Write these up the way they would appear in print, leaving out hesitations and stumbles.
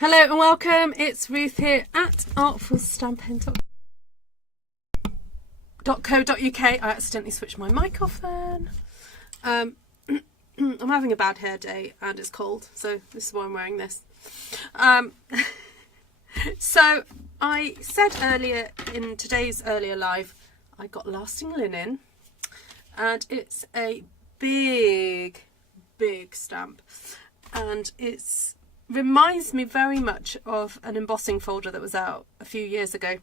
Hello and welcome, it's Ruth here at artfulstampin.co.uk. I accidentally switched my mic off then. I'm having a bad hair day and it's cold, so this is why I'm wearing this. So I said earlier in today's earlier live, I got lasting linen and it's a big stamp, and it's reminds me very much of an embossing folder that was out a few years ago,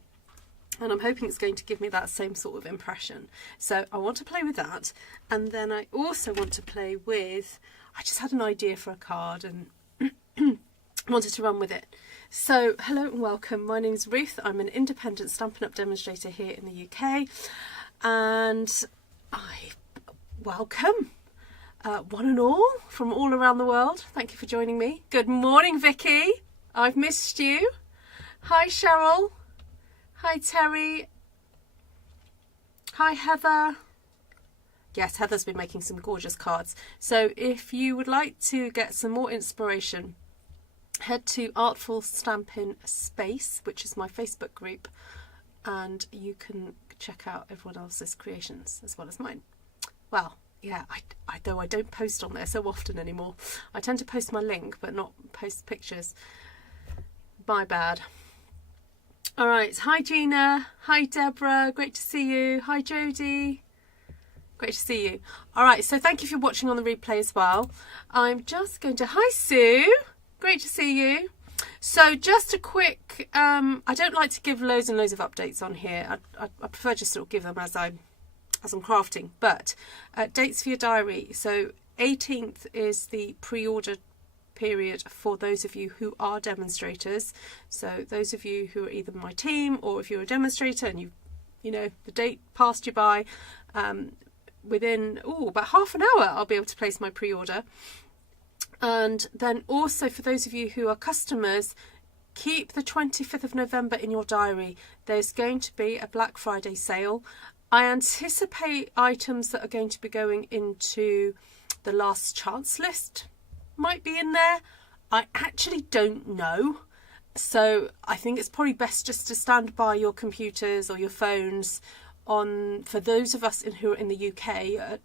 and I'm hoping it's going to give me that same sort of impression. So I want to play with that, and then I also want to play with, I just had an idea for a card and wanted to run with it. So hello and welcome, my name is Ruth. I'm an independent Stampin' Up demonstrator here in the UK, and I welcome one and all from all around the world. Thank you for joining me. Good morning, Vicky. I've missed you. Hi, Cheryl. Hi, Terry. Hi, Heather. Yes, Heather's been making some gorgeous cards. So if you would like to get some more inspiration, head to Artful Stampin Space, which is my Facebook group, and you can check out everyone else's creations as well as mine. Well, yeah, though I don't post on there so often anymore. I tend to post my link but not post pictures. My bad. All right, hi Gina, hi Deborah, great to see you. Hi Jodie, great to see you. All right, so thank you for watching on the replay as well. I'm just going to, hi Sue, great to see you. So just a quick, I don't like to give loads and loads of updates on here. I prefer just sort of give them as I'm crafting, but dates for your diary. So 18th is the pre-order period for those of you who are demonstrators. So those of you who are either my team, or if you're a demonstrator and you know the date passed you by, within about half an hour I'll be able to place my pre-order. And then also for those of you who are customers, keep the 25th of November in your diary. There's going to be a Black Friday sale. I anticipate items that are going to be going into the last chance list might be in there. I actually don't know. So I think it's probably best just to stand by your computers or your phones on, for those of us who are in the UK,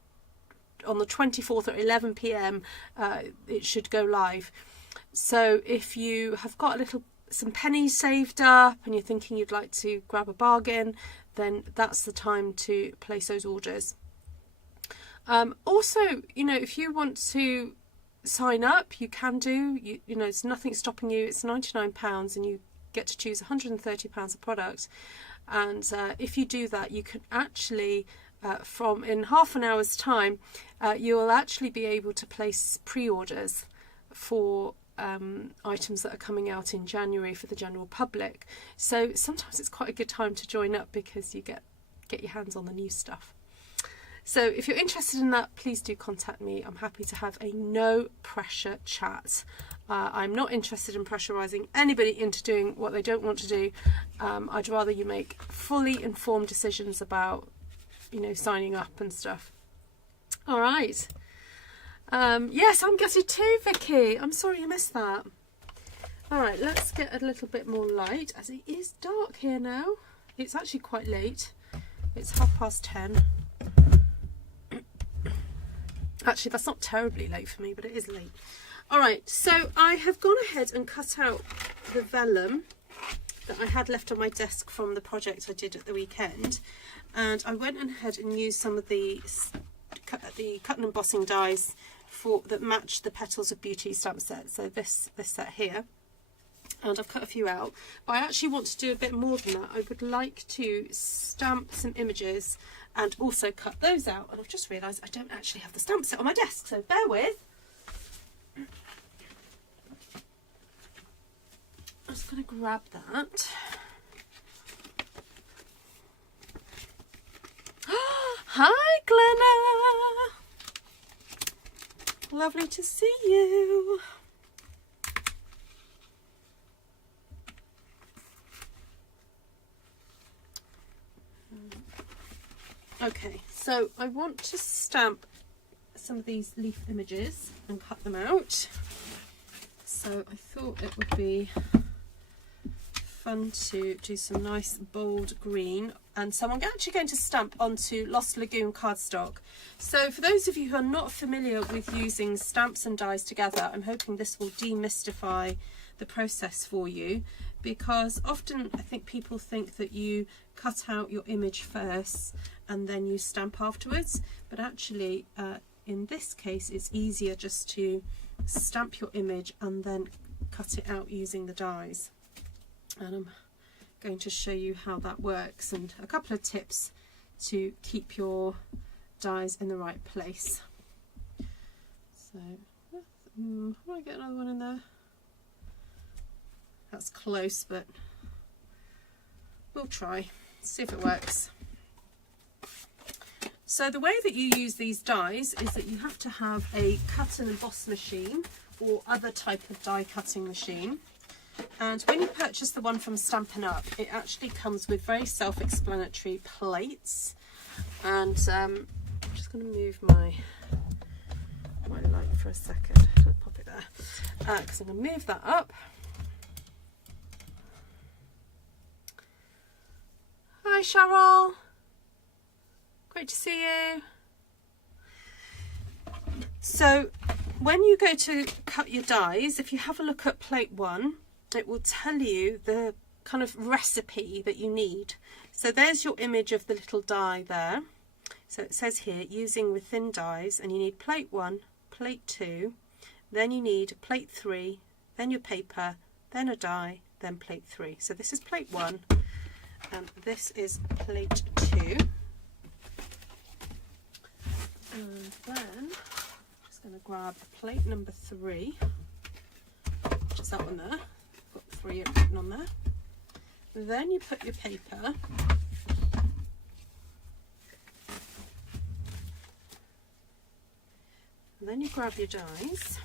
on the 24th at 11 PM, it should go live. So if you have got some pennies saved up and you're thinking you'd like to grab a bargain, then that's the time to place those orders. Also, you know, if you want to sign up, you can do. You know, it's nothing stopping you. It's £99 and you get to choose £130 of product. And if you do that, you can actually, from in half an hour's time, you will actually be able to place pre-orders for items that are coming out in January for the general public. So sometimes it's quite a good time to join up because you get your hands on the new stuff. So if you're interested in that, please do contact me. I'm happy to have a no pressure chat. I'm not interested in pressurizing anybody into doing what they don't want to do. I'd rather you make fully informed decisions about, you know, signing up and stuff. All right. Yes, I'm gutted too, Vicky. I'm sorry you missed that. All right, let's get a little bit more light, as it is dark here now. It's actually quite late. It's 10:30. Actually, that's not terribly late for me, but it is late. All right, so I have gone ahead and cut out the vellum that I had left on my desk from the project I did at the weekend, and I went ahead and used some of the cut and embossing dies that match the Petals of Beauty stamp set. So this set here, and I've cut a few out, but I actually want to do a bit more than that. I would like to stamp some images and also cut those out, and I've just realised I don't actually have the stamp set on my desk, so bear with. I'm just going to grab that. Hi Glenna! Lovely to see you. Okay, so I want to stamp some of these leaf images and cut them out. So I thought it would be fun to do some nice bold green, and so I'm actually going to stamp onto Lost Lagoon cardstock. So for those of you who are not familiar with using stamps and dies together, I'm hoping this will demystify the process for you, because often I think people think that you cut out your image first and then you stamp afterwards, but actually in this case it's easier just to stamp your image and then cut it out using the dies. And I'm going to show you how that works and a couple of tips to keep your dies in the right place. So I want to get another one in there. That's close, but we'll try, see if it works. So the way that you use these dies is that you have to have a cut and emboss machine or other type of die cutting machine. And when you purchase the one from Stampin' Up, it actually comes with very self-explanatory plates. And I'm just going to move my light for a second. I'll pop it there because I'm going to move that up. Hi Cheryl, great to see you. So when you go to cut your dies, if you have a look at plate 1, it will tell you the kind of recipe that you need. So there's your image of the little die there. So it says here, using with thin dies, and you need plate 1, plate 2, then you need plate 3, then your paper, then a die, then plate 3. So this is plate 1, and this is plate 2. And then I'm just going to grab plate number 3, which is that one there. Got 3 written on there. Then you put your paper, and then you grab your dies.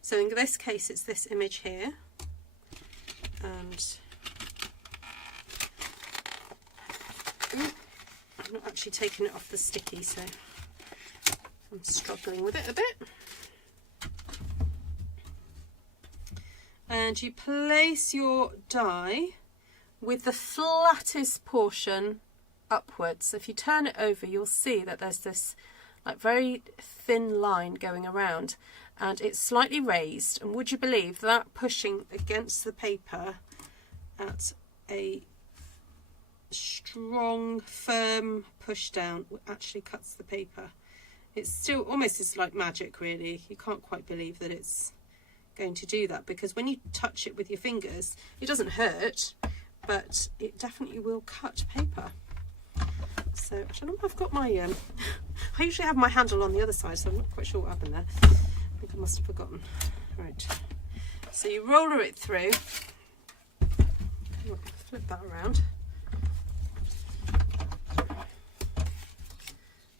So in this case it's this image here, and I'm not actually taking it off the sticky, so I'm struggling with it a bit. And you place your die with the flattest portion upwards. So if you turn it over, you'll see that there's this like very thin line going around, and it's slightly raised. And would you believe that pushing against the paper at a strong, firm push down actually cuts the paper. It's still almost is like magic, really. You can't quite believe that it's going to do that, because when you touch it with your fingers it doesn't hurt, but it definitely will cut paper. So I don't know if I've got my I usually have my handle on the other side, so I'm not quite sure what happened there. I think I must have forgotten. Right, so you roller it through, flip that around,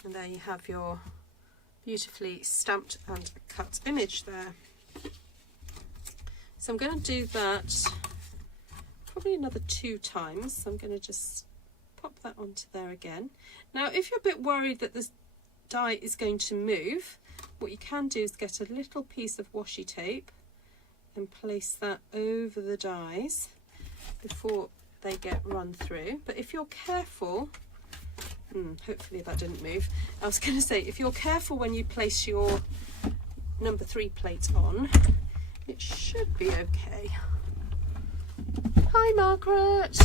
and there you have your beautifully stamped and cut image there. So I'm going to do that probably another 2 times. So I'm going to just pop that onto there again. Now if you're a bit worried that the die is going to move, what you can do is get a little piece of washi tape and place that over the dies before they get run through. But if you're careful, hopefully that didn't move. I was going to say, if you're careful when you place your number 3 plate on, it should be okay. Hi Margaret.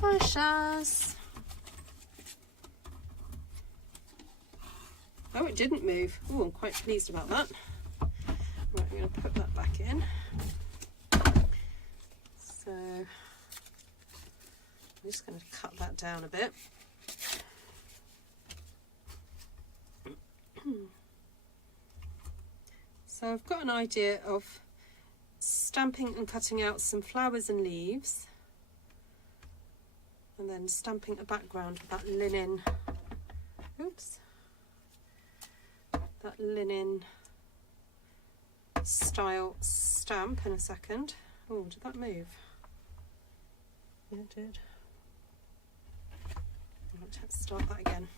Hi Shaz. Oh, it didn't move. Oh, I'm quite pleased about that. Right, I'm going to put that back in. So I'm just going to cut that down a bit. So I've got an idea of stamping and cutting out some flowers and leaves, and then stamping a background with that linen, that linen style stamp in a second. Oh, did that move? Yeah, it did. Right, let's start that again.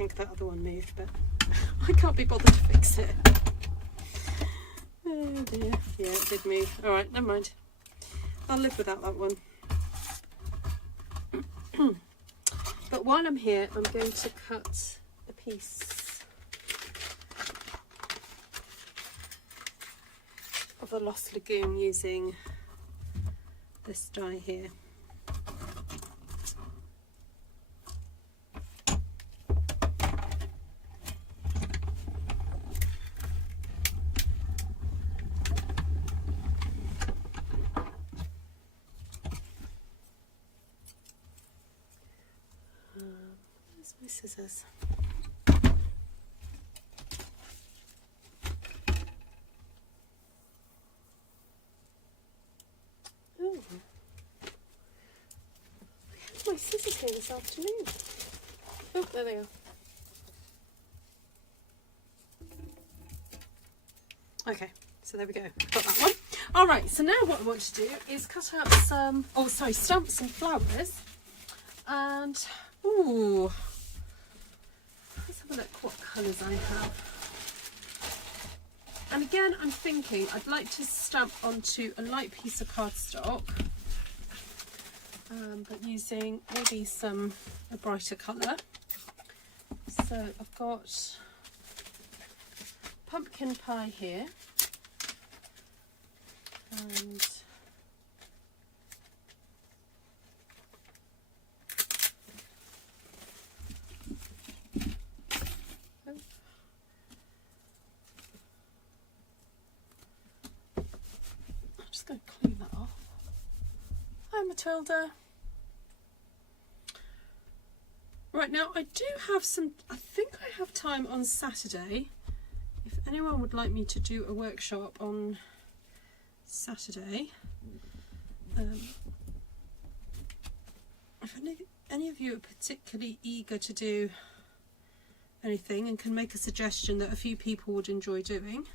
think that other one moved, but I can't be bothered to fix it. Oh dear. Yeah, it did move. Alright, never mind. I'll live without that one. But while I'm here, I'm going to cut a piece of the Lost Lagoon using this die here. Where's my scissors? Oh, I had my scissors here this afternoon. Oh, there they are. Okay, so there we go. Got that one. All right, so now what I want to do is cut out some, stamp some flowers. And, ooh, let's have a look what colours I have. And again, I'm thinking I'd like to stamp onto a light piece of cardstock, but using maybe a brighter colour. So I've got pumpkin pie here, and going to clean that off. Hi Matilda. Right, now I do have I think I have time on Saturday. If anyone would like me to do a workshop on Saturday, if any of you are particularly eager to do anything and can make a suggestion that a few people would enjoy doing,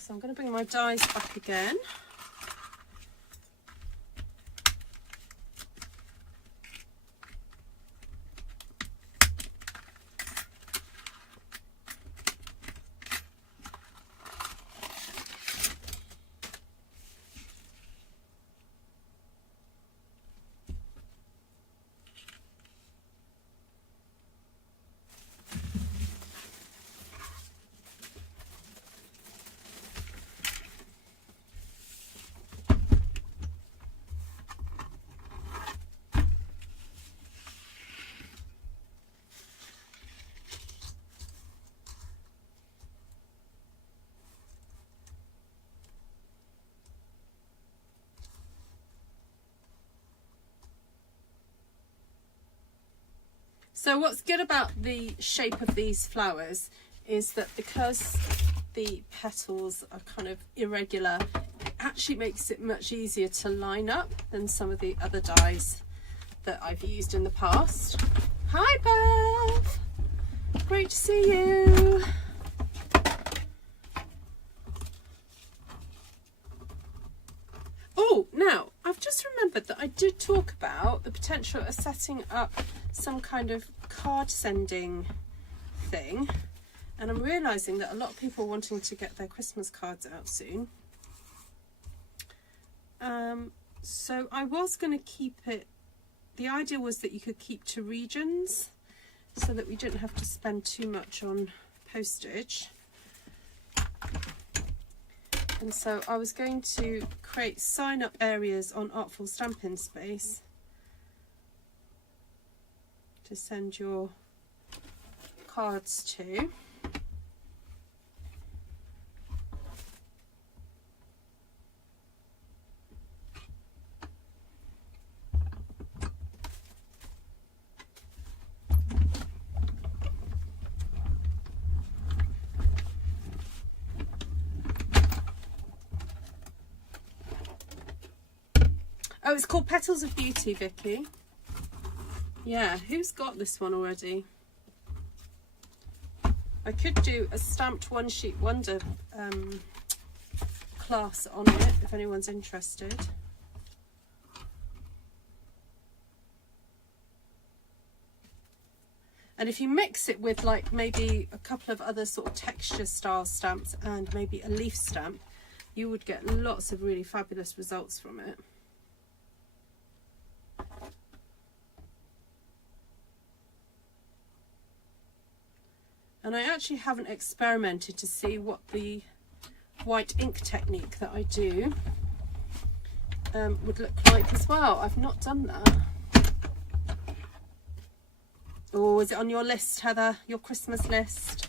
so I'm going to bring my dies back again. So what's good about the shape of these flowers is that because the petals are kind of irregular, it actually makes it much easier to line up than some of the other dies that I've used in the past. Hi Bev! Great to see you! Oh, now I've just remembered that I did talk about the potential of setting up some kind of card sending thing, and I'm realizing that a lot of people are wanting to get their Christmas cards out soon. So I was going to keep it, the idea was that you could keep to regions so that we didn't have to spend too much on postage. And so I was going to create sign up areas on Artful Stampin' Space to send your cards to. Oh, it's called Petals of Beauty, Vicky. Yeah, who's got this one already? I could do a stamped one sheet wonder class on it if anyone's interested. And if you mix it with like maybe a couple of other sort of texture style stamps and maybe a leaf stamp, you would get lots of really fabulous results from it. And I actually haven't experimented to see what the white ink technique that I do would look like as well. I've not done that. Oh, is it on your list, Heather? Your Christmas list?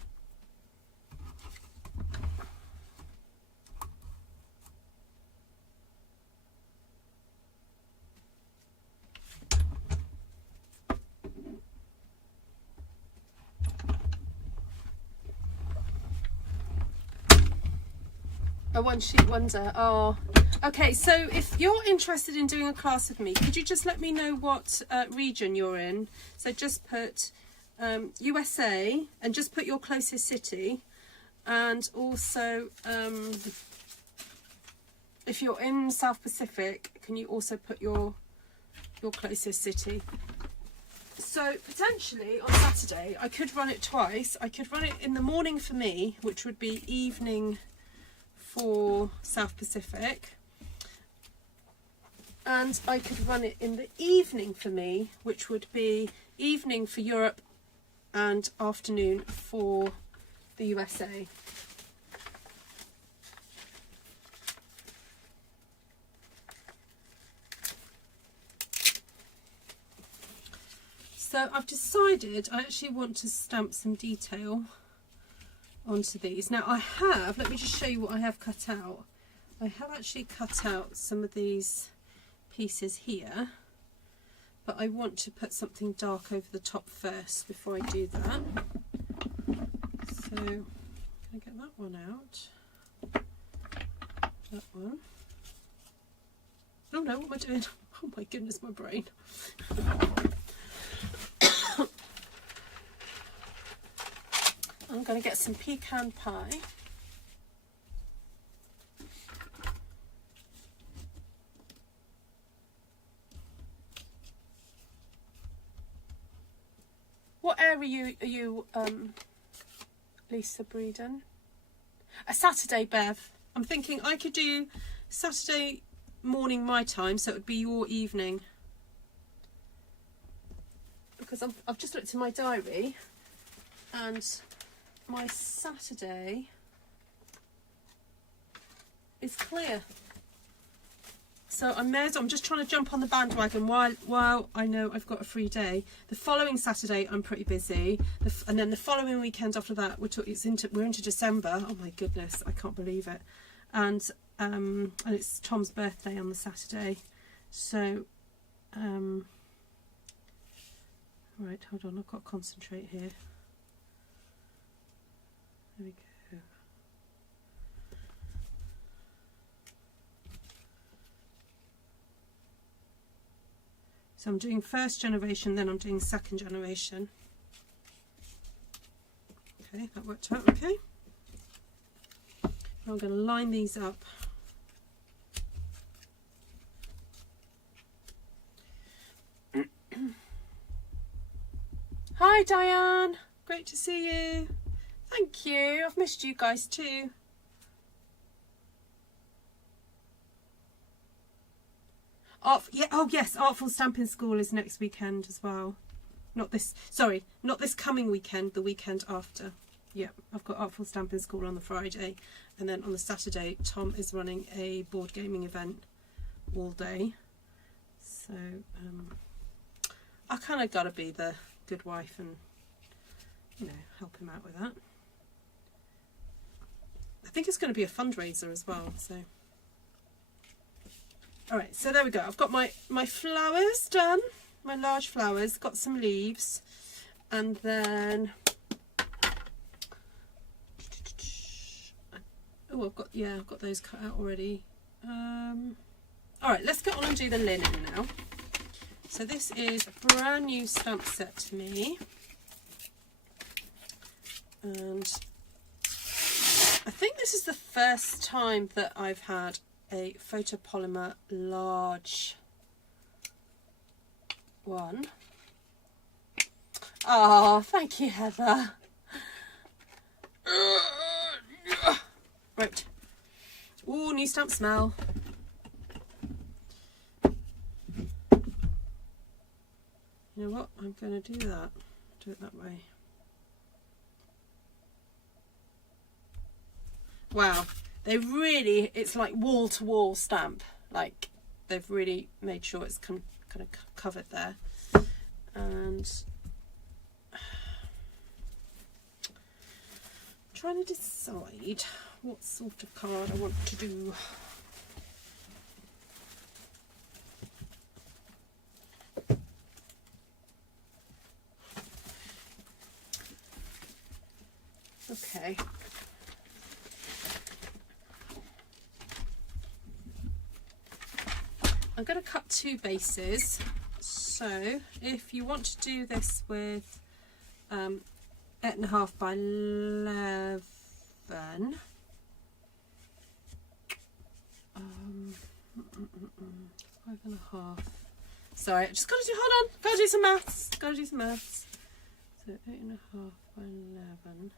A one sheet wonder. Oh, okay. So if you're interested in doing a class with me, could you just let me know what region you're in? So just put USA and just put your closest city, and also if you're in South Pacific, can you also put your closest city? So potentially on Saturday I could run it twice. I could run it in the morning for me, which would be evening for South Pacific, and I could run it in the evening for me, which would be evening for Europe and afternoon for the USA. So I've decided I actually want to stamp some detail onto these. Now I have, let me just show you what I have cut out. I have actually cut out some of these pieces here, but I want to put something dark over the top first before I do that. So I'm going to get that one out. That one. Oh no, what am I doing? Oh my goodness, my brain. I'm going to get some pecan pie. What area are you Lisa Breeden? A Saturday, Bev. I'm thinking I could do Saturday morning my time, so it would be your evening. Because I've just looked in my diary and my Saturday is clear. So I'm just trying to jump on the bandwagon while I know I've got a free day. The following Saturday I'm pretty busy, and then the following weekend after that we're into December. Oh my goodness, I can't believe it. And it's Tom's birthday on the Saturday. So right, hold on, I've got to concentrate here. There we go. So I'm doing first generation, then I'm doing second generation. Okay, that worked out okay. Now I'm going to line these up. Hi Diane, great to see you. Thank you, I've missed you guys too. Yeah, oh yes, Artful Stamping School is next weekend as well. Not this coming weekend, the weekend after. Yeah, I've got Artful Stamping School on the Friday, and then on the Saturday Tom is running a board gaming event all day. So I kind of got to be the good wife and, you know, help him out with that. I think it's going to be a fundraiser as well, so. Alright, so there we go. I've got my flowers done, my large flowers, got some leaves, and then, oh, I've got those cut out already. All right, let's get on and do the linen now. So this is a brand new stamp set to me. And I think this is the first time that I've had a photopolymer large one. Oh, thank you, Heather. Right. Ooh, new stamp smell. You know what? I'm going to do that. Do it that way. Wow. They really, it's like wall to wall stamp. Like they've really made sure it's kind of covered there. And I'm trying to decide what sort of card I want to do. Okay. I'm going to cut 2 bases. So if you want to do this with 8.5 by 11, 5.5. Sorry, I just got to do. Hold on, got to do some maths. Got to do some maths. So 8.5 by 11.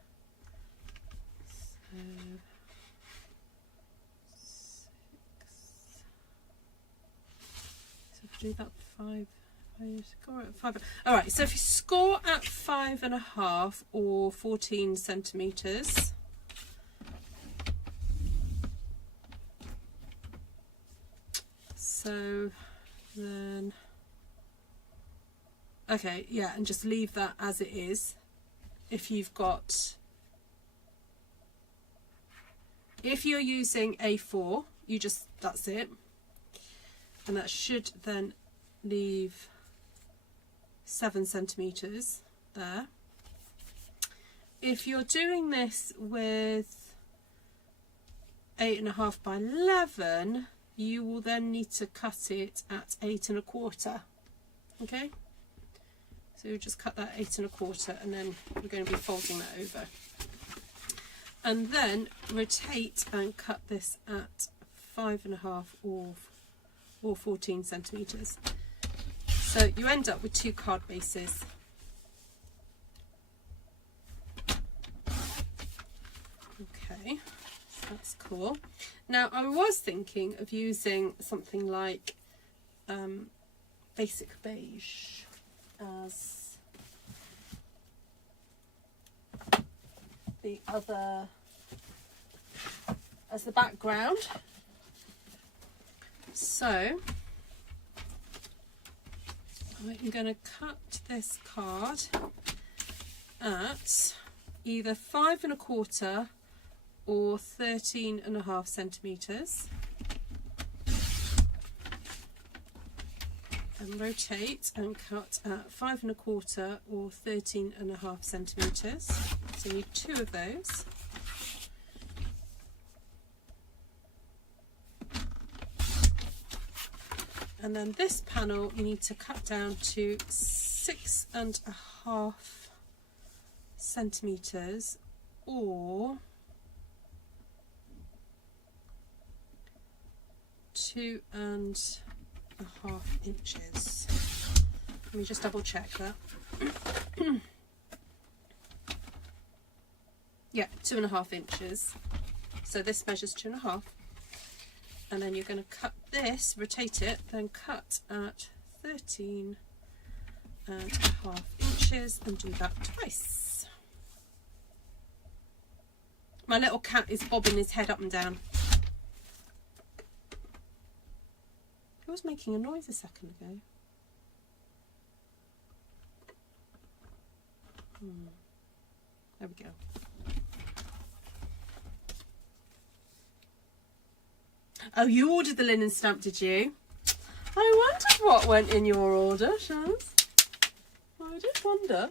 So 6. So if I do that 5. I score at 5. All right. So if you score at 5.5 or 14 centimeters. So then, okay, yeah, and just leave that as it is. If you've got, if you're using A4, you just, that's it. And that should then leave 7 centimeters there. If you're doing this with 8.5 by 11, you will then need to cut it at 8.25. Okay, so you just cut that 8.25, and then we're going to be folding that over, and then rotate and cut this at 5.5 or 14 centimeters. So you end up with 2 card bases. Okay, so that's cool. Now I was thinking of using something like basic beige as the other, as the background. So I'm going to cut this card at either 5.25 or 13.5 centimeters, and rotate and cut at 5.25 or 13.5 centimeters. So you need 2 of those. And then this panel you need to cut down to 6.5 centimeters or 2.5 inches. Let me just double check that. Yeah, 2.5 inches. So this measures 2.5. And then you're going to cut this, rotate it, then cut at 13.5 inches and do that twice. My little cat is bobbing his head up and down. He was making a noise a second ago. There we go. Oh, you ordered the linen stamp, did you? I wondered what went in your order, Shaz. I did wonder.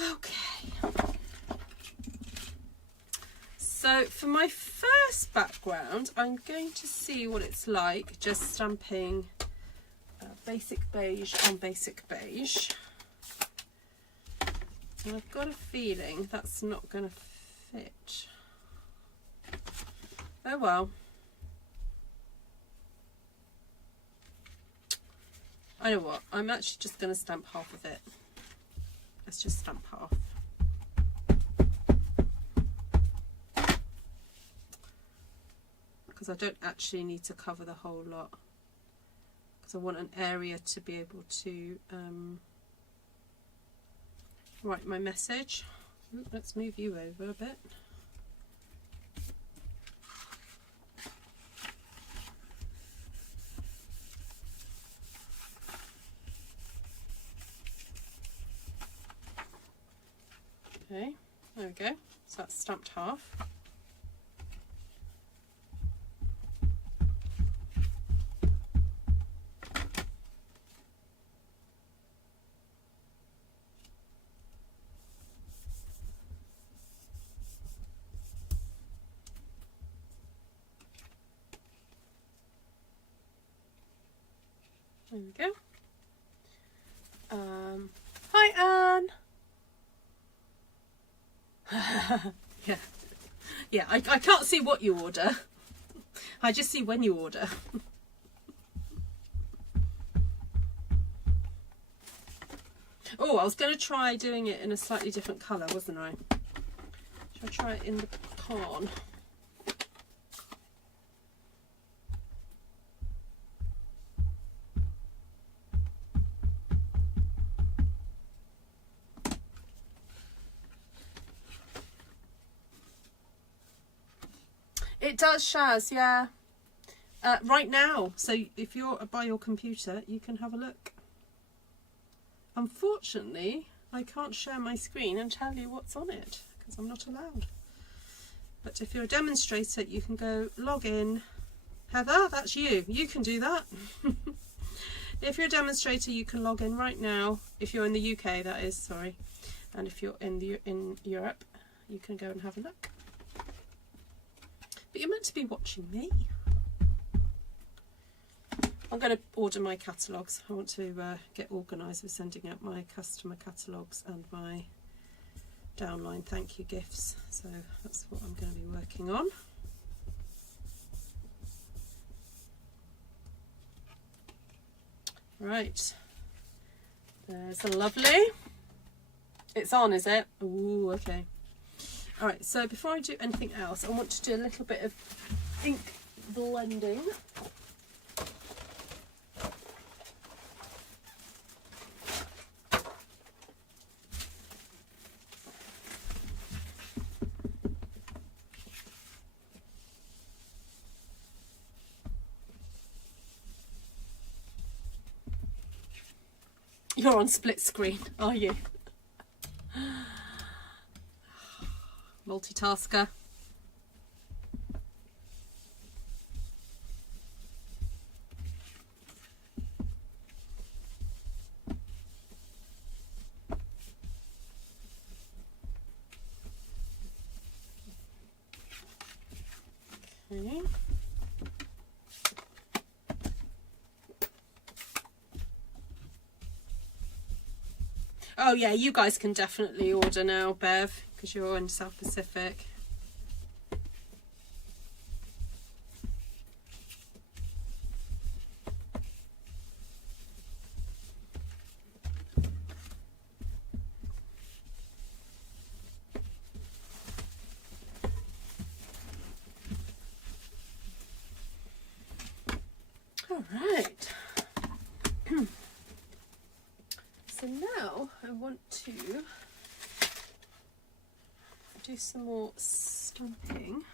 Okay. So So for my first background, I'm going to see what it's like just stamping basic beige on basic beige. And I've got a feeling that's not going to fit. Oh well. I know what, I'm actually just going to stamp half of it. Let's just stamp half. Because I don't actually need to cover the whole lot. Because I want an area to be able to write my message. Ooh, let's move you over a bit. Okay, there we go. So that's stamped half. There we go. Hi, Anne. Yeah, I can't see what you order. I just see when you order. Oh, I was going to try doing it in a slightly different colour, wasn't I? Should I try it in the pecan? It does, Shaz, yeah. Right now, so if you're by your computer, you can have a look. Unfortunately, I can't share my screen and tell you what's on it, because I'm not allowed. But if you're a demonstrator, you can go log in. Heather, that's you. You can do that. If you're a demonstrator, you can log in right now. If you're in the UK, that is, sorry. And if you're in Europe, you can go and have a look. But you're meant to be watching me. I'm going to order my catalogues. I want to get organised with sending out my customer catalogues and my downline thank you gifts. So that's what I'm going to be working on. Right. There's a lovely. It's on, is it? Ooh, okay. Alright, so before I do anything else, I want to do a little bit of ink blending. You're on split screen, are you? Multitasker. Okay. Oh yeah, you guys can definitely order now, Bev, because you're in South Pacific. All right. So now I want to do some more stamping.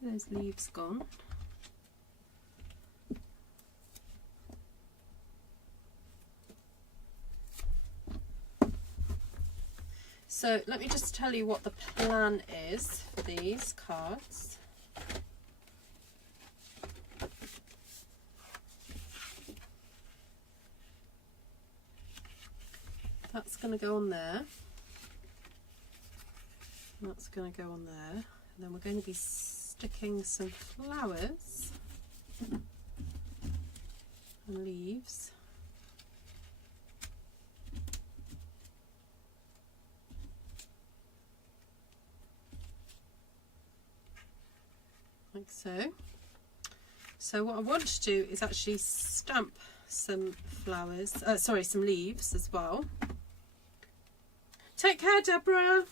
Those leaves gone. So let me just tell you what the plan is for these cards. That's going to go on there. That's going to go on there. And then we're going to be sticking some flowers and leaves. Like so. So what I want to do is actually stamp some flowers, sorry, some leaves as well. Take care, Deborah.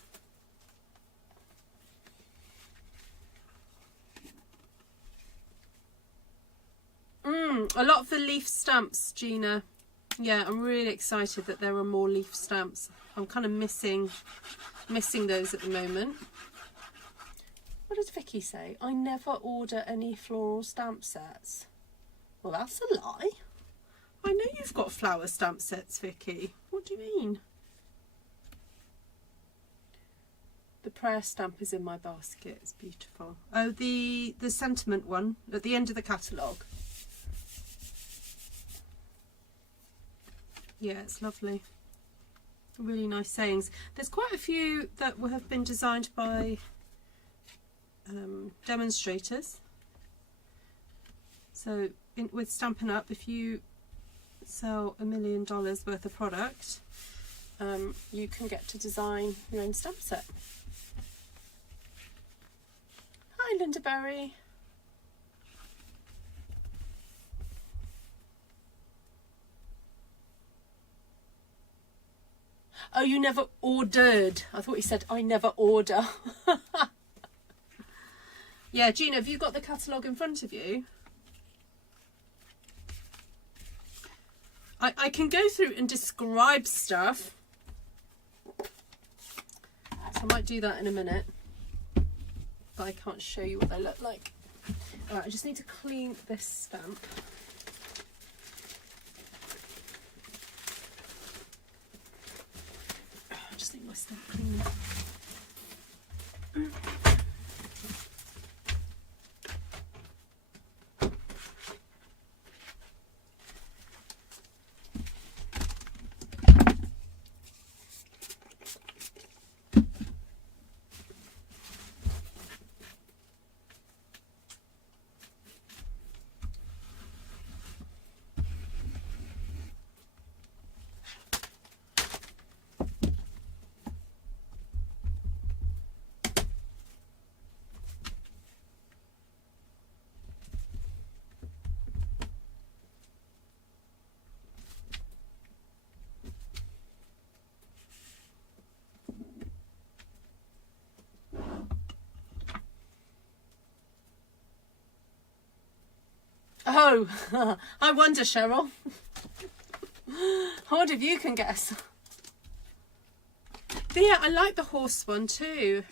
A lot of the leaf stamps, Gina. Yeah, I'm really excited that there are more leaf stamps. I'm kind of missing those at the moment. What does Vicky say? I never order any floral stamp sets. Well, that's a lie. I know you've got flower stamp sets, Vicky. What do you mean? The prayer stamp is in my basket. It's beautiful. Oh, the sentiment one at the end of the catalogue. Yeah, it's lovely. Really nice sayings. There's quite a few that have been designed by demonstrators. So with Stampin' Up, if you sell $1 million worth of product, you can get to design your own stamp set. Hi, Linda Berry. Oh, you never ordered. I thought you said I never order. Yeah, Gina, have you got the catalogue in front of you? I can go through and describe stuff. So I might do that in a minute. But I can't show you what they look like. Alright, I just need to clean this stamp. I just need my stamp cleaner. Oh, I wonder, Cheryl. I wonder if you can guess. But yeah, I like the horse one too.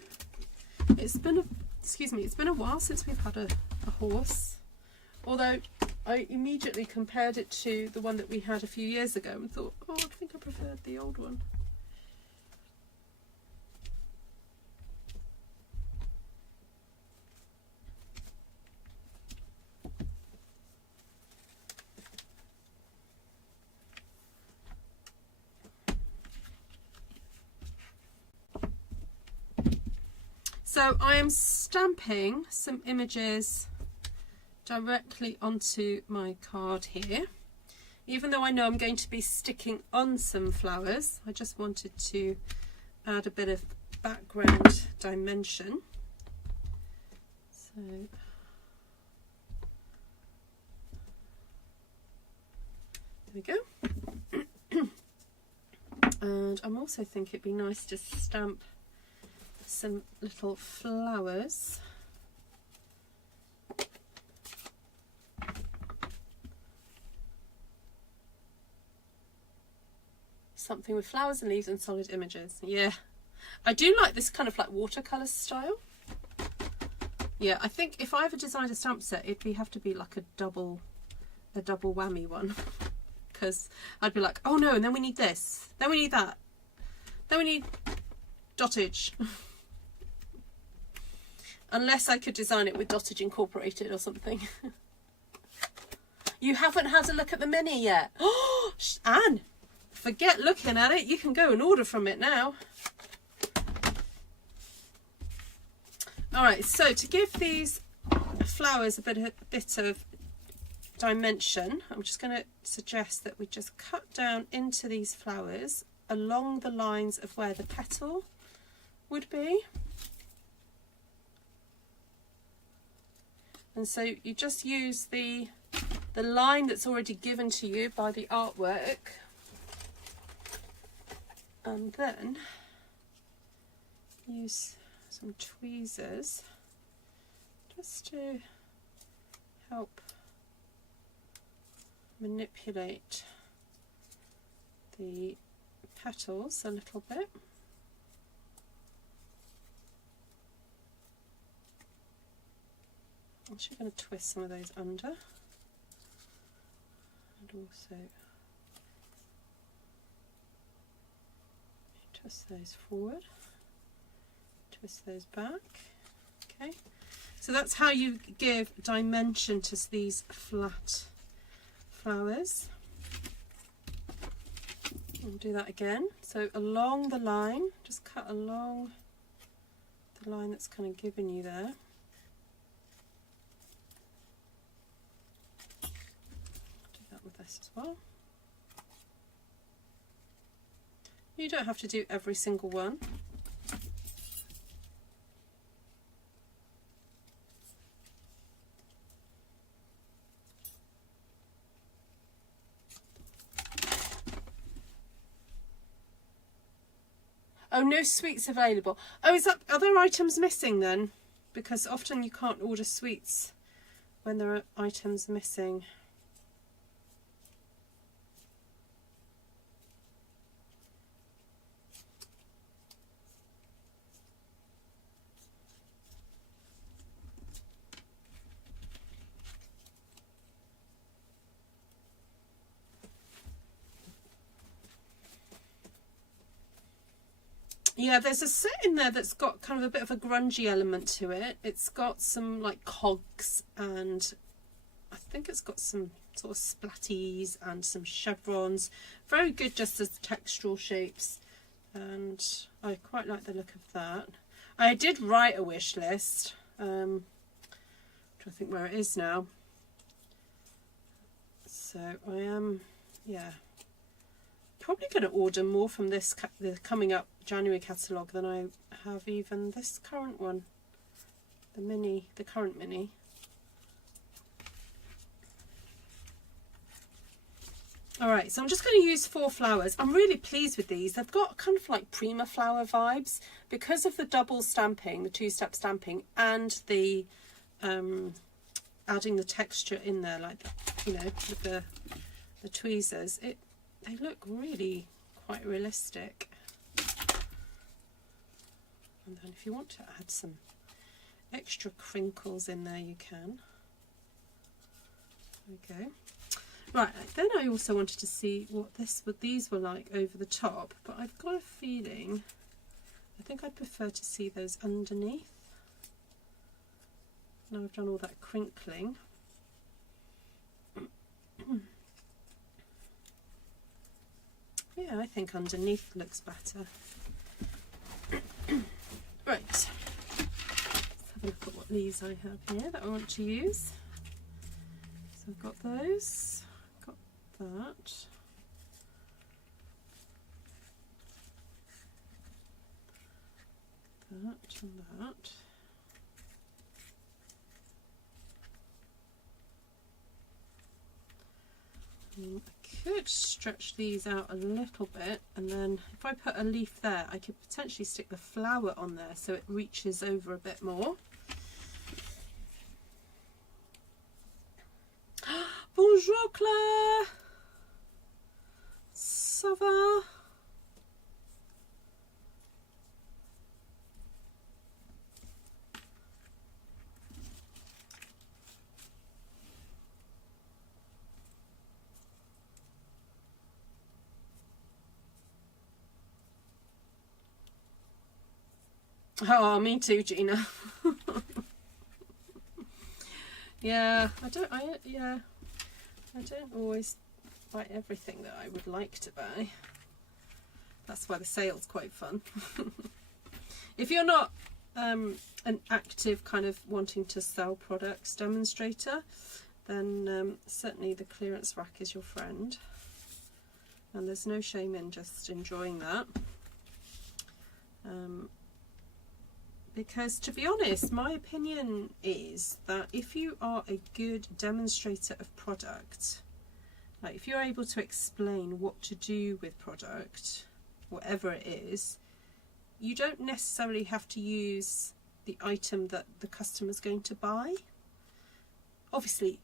It's been a while since we've had a horse. Although I immediately compared it to the one that we had a few years ago and thought, oh, I think I preferred the old one. So I am stamping some images directly onto my card here. Even though I know I'm going to be sticking on some flowers, I just wanted to add a bit of background dimension. So there we go. And I'm also thinking it'd be nice to stamp some little flowers. Something with flowers and leaves and solid images. Yeah, I do like this kind of like watercolor style. Yeah, I think if I ever designed a stamp set, it'd have to be like a double whammy one, because I'd be like, oh no, and then we need this, then we need that, then we need dottage. Unless I could design it with dottage incorporated or something. You haven't had a look at the mini yet. Oh, Anne, forget looking at it. You can go and order from it now. All right, so to give these flowers a bit of dimension, I'm just going to suggest that we just cut down into these flowers along the lines of where the petal would be. And so you just use the line that's already given to you by the artwork, and then use some tweezers just to help manipulate the petals a little bit. I'm actually going to twist some of those under, and also twist those forward, twist those back. Okay, so that's how you give dimension to these flat flowers. I'll do that again. So along the line, just cut along the line that's kind of given you there. Do that with this as well. You don't have to do every single one. Oh, no sweets available. Oh, are there items missing then? Because often you can't order sweets when there are items missing. Yeah, there's a set in there that's got kind of a bit of a grungy element to it. It's got some like cogs, and I think it's got some sort of splatties and some chevrons. Very good just as textural shapes, and I quite like the look of that. I did write a wish list. I think where it is now. So I am, yeah, probably going to order more from this the coming up January catalogue than I have even this current one, the current mini. Alright, so I'm just going to use 4 flowers. I'm really pleased with these. They've got kind of like Prima flower vibes because of the double stamping, the 2-step stamping, and the adding the texture in there, like, you know, with the tweezers. They look really quite realistic. And then if you want to add some extra crinkles in there, you can. There we go. Right, then I also wanted to see what these were like over the top, but I've got a feeling, I think I'd prefer to see those underneath. Now I've done all that crinkling. Yeah, I think underneath looks better. Right, let's have a look at what leaves I have here that I want to use. So I've got those, got that. That and that. I could stretch these out a little bit, and then if I put a leaf there, I could potentially stick the flower on there so it reaches over a bit more. Bonjour Claire! Ça va? Oh, me too, Gina. Yeah, I don't always buy everything that I would like to buy. That's why the sale's quite fun. If you're not an active kind of wanting to sell products demonstrator, then certainly the clearance rack is your friend, and there's no shame in just enjoying that. Because to be honest, my opinion is that if you are a good demonstrator of product, like if you're able to explain what to do with product, whatever it is, you don't necessarily have to use the item that the customer's going to buy. Obviously,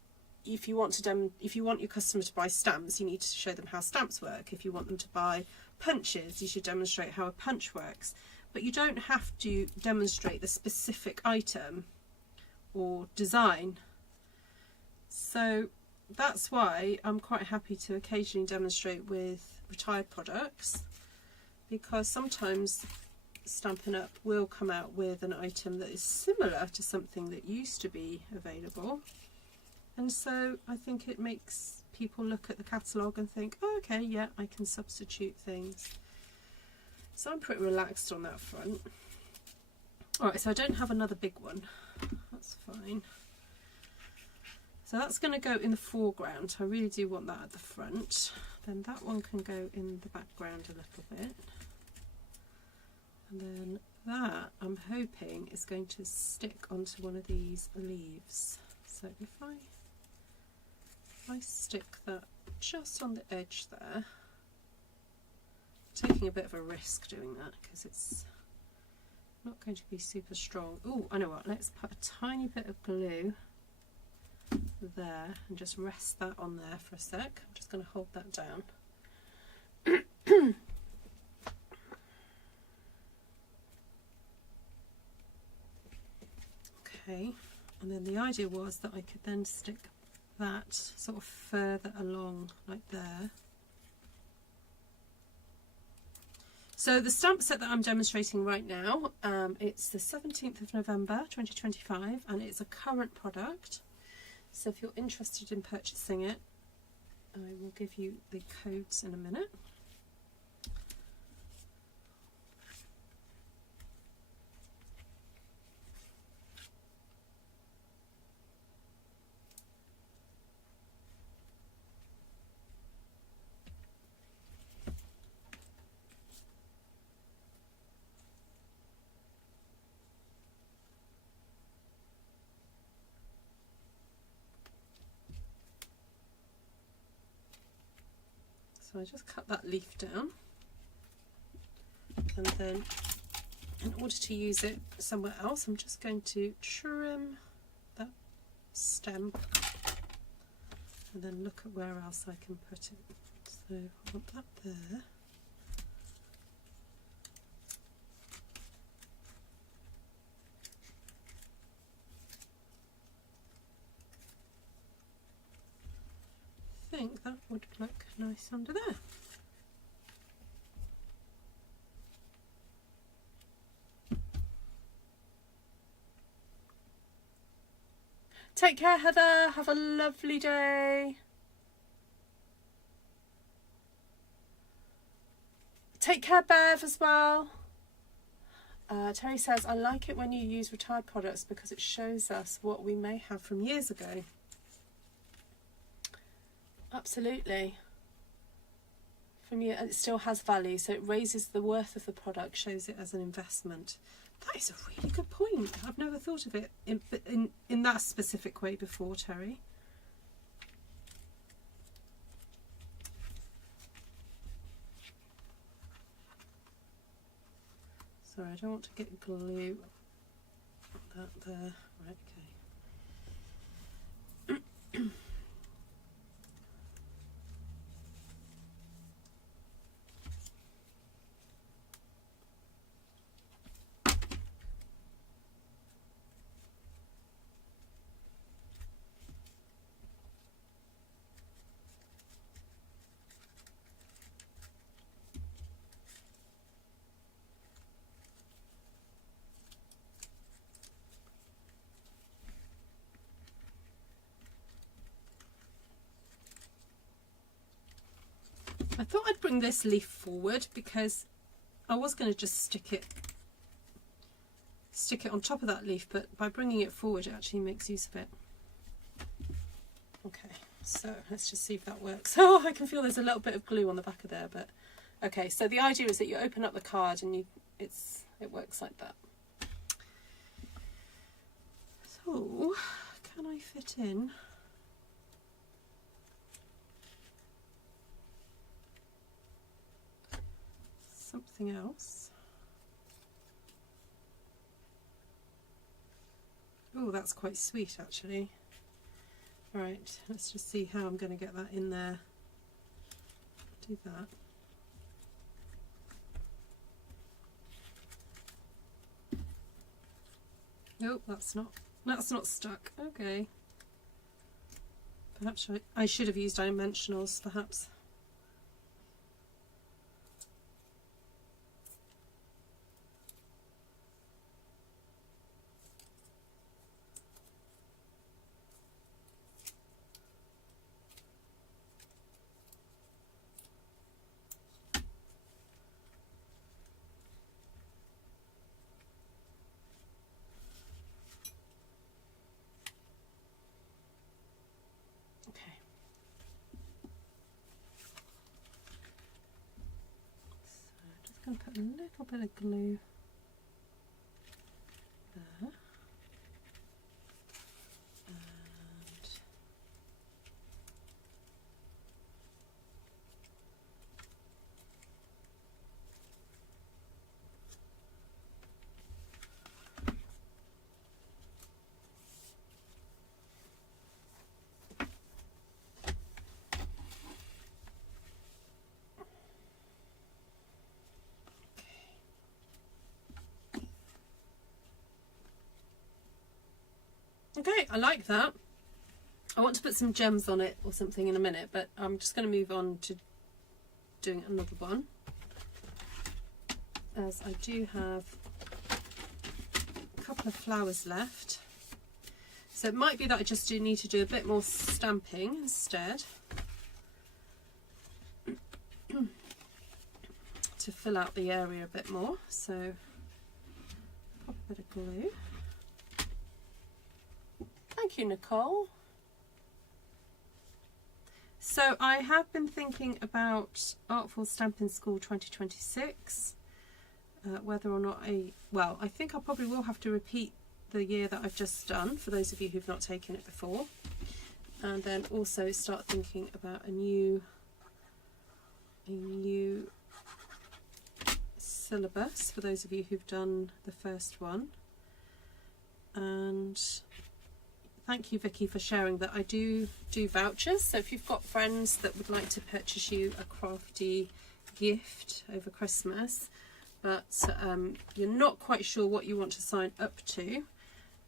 if you want your customer to buy stamps, you need to show them how stamps work. If you want them to buy punches, you should demonstrate how a punch works. But you don't have to demonstrate the specific item or design. So that's why I'm quite happy to occasionally demonstrate with retired products, because sometimes Stampin' Up will come out with an item that is similar to something that used to be available. And so I think it makes people look at the catalogue and think, oh, okay, yeah, I can substitute things. So I'm pretty relaxed on that front. Alright, so I don't have another big one. That's fine. So that's going to go in the foreground. I really do want that at the front. Then that one can go in the background a little bit. And then that, I'm hoping, is going to stick onto one of these leaves. So if I stick that just on the edge there, taking a bit of a risk doing that because it's not going to be super strong. Oh, I know what, let's put a tiny bit of glue there and just rest that on there for a sec. I'm just going to hold that down. Okay, and then the idea was that I could then stick that sort of further along like there. So the stamp set that I'm demonstrating right now, it's the 17th of November 2025, and it's a current product. So if you're interested in purchasing it, I will give you the codes in a minute. So I just cut that leaf down, and then in order to use it somewhere else, I'm just going to trim that stem and then look at where else I can put it. So I want that there. I think that would look nice under there. Take care, Heather. Have a lovely day. Take care, Bev, as well. Terry says, I like it when you use retired products because it shows us what we may have from years ago. Absolutely. From you, it still has value, so it raises the worth of the product, shows it as an investment. That is a really good point. I've never thought of it in that specific way before, Terry. Sorry, I don't want to get glue on that there. Right, okay. I thought I'd bring this leaf forward because I was going to just stick stick it on top of that leaf, but by bringing it forward it actually makes use of it. Okay, so let's just see if that works. Oh, I can feel there's a little bit of glue on the back of there, but okay, so the idea is that you open up the card and it works like that. So, can I fit in something else? Oh, that's quite sweet actually. Right, let's just see how I'm going to get that in there. Do that. Nope, that's not stuck. Okay. Perhaps I should have used dimensionals, perhaps. I'm going to put a little bit of glue there. Okay, I like that. I want to put some gems on it or something in a minute, but I'm just going to move on to doing another one, as I do have a couple of flowers left. So it might be that I just do need to do a bit more stamping instead to fill out the area a bit more. So pop a bit of glue. Thank you, Nicole. So I have been thinking about Artful Stampin' School 2026, whether or not I think I probably will have to repeat the year that I've just done for those of you who've not taken it before, and then also start thinking about a new syllabus for those of you who've done the first one. And thank you, Vicky, for sharing that I do vouchers. So if you've got friends that would like to purchase you a crafty gift over Christmas, but you're not quite sure what you want to sign up to,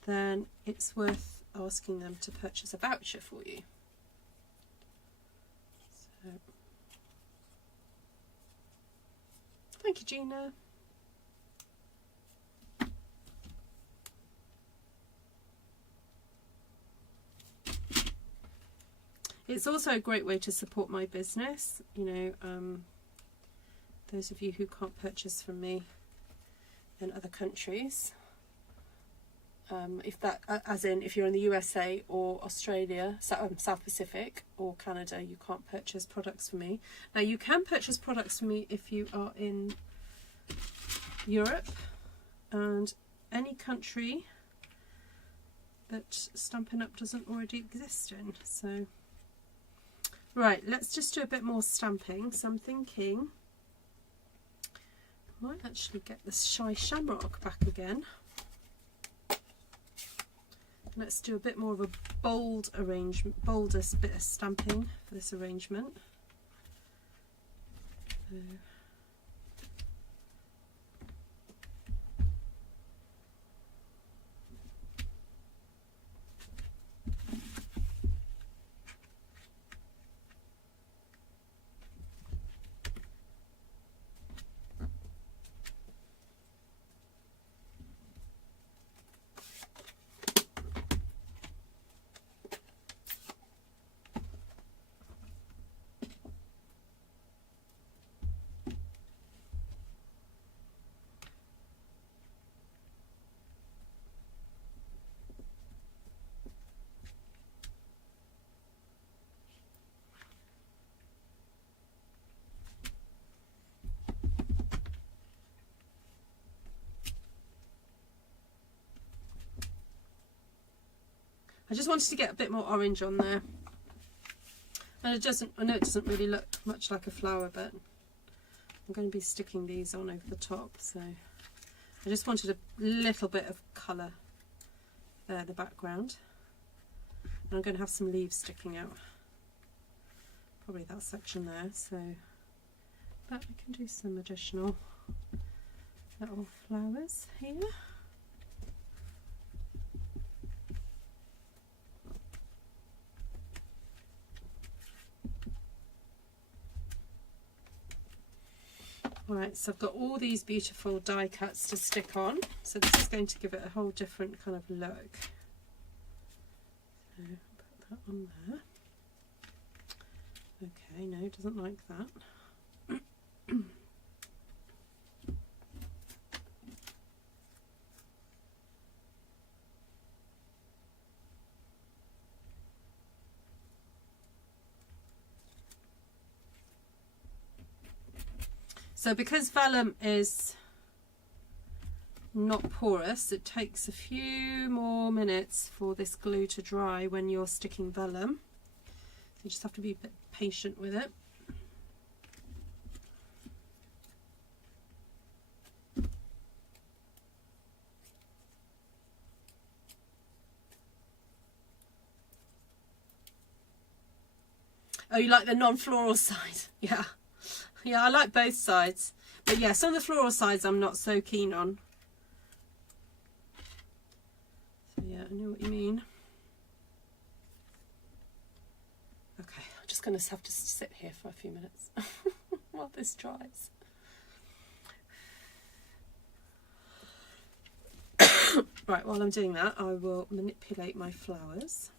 then it's worth asking them to purchase a voucher for you. So, thank you, Gina. It's also a great way to support my business, you know, those of you who can't purchase from me in other countries. If you're in the USA or Australia, South Pacific or Canada, you can't purchase products from me. Now you can purchase products from me if you are in Europe and any country that Stampin' Up doesn't already exist in. So, right, let's just do a bit more stamping. So I'm thinking I might actually get this Shy Shamrock back again. Let's do a bit more of a bold arrangement, boldest bit of stamping for this arrangement. I just wanted to get a bit more orange on there. And it doesn't, I know it doesn't really look much like a flower, but I'm going to be sticking these on over the top, so I just wanted a little bit of colour there in the background. And I'm going to have some leaves sticking out, probably that section there, so but we can do some additional little flowers here. Right, so I've got all these beautiful die cuts to stick on, so this is going to give it a whole different kind of look. So put that on there. Okay, no, it doesn't like that. So because vellum is not porous, it takes a few more minutes for this glue to dry when you're sticking vellum. You just have to be a bit patient with it. Oh, you like the non-floral side? Yeah. Yeah, I like both sides. But yeah, some of the floral sides I'm not so keen on. So yeah, I know what you mean. Okay, I'm just going to have to sit here for a few minutes while this dries. Right, while I'm doing that, I will manipulate my flowers.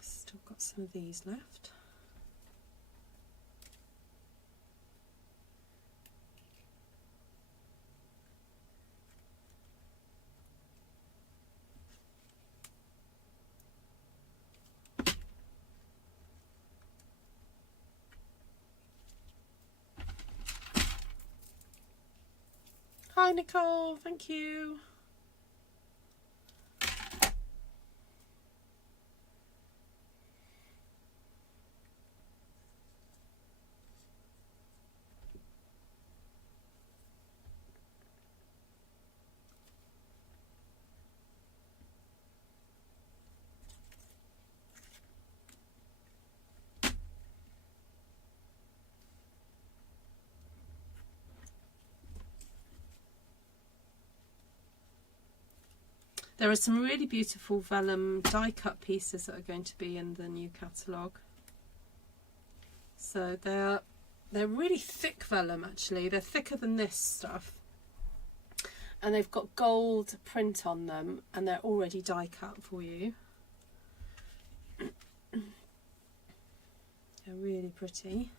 Still got some of these left. Hi Nicole, thank you. There are some really beautiful vellum die cut pieces that are going to be in the new catalogue. So they're really thick vellum actually. They're thicker than this stuff. And they've got gold print on them and they're already die cut for you. They're really pretty.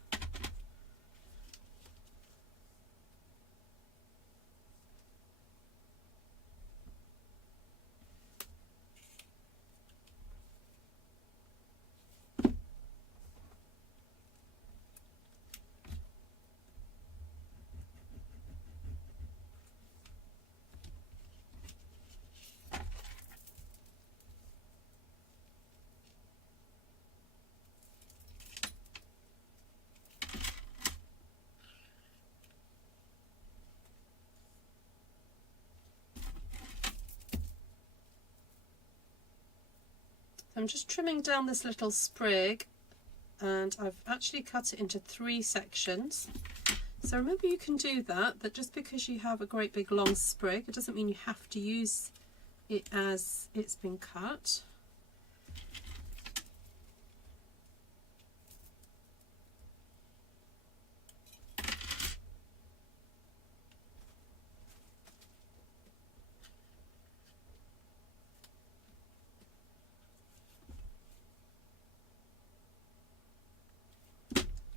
I'm just trimming down this little sprig and I've actually cut it into 3 sections. So remember you can do that, but just because you have a great big long sprig, it doesn't mean you have to use it as it's been cut.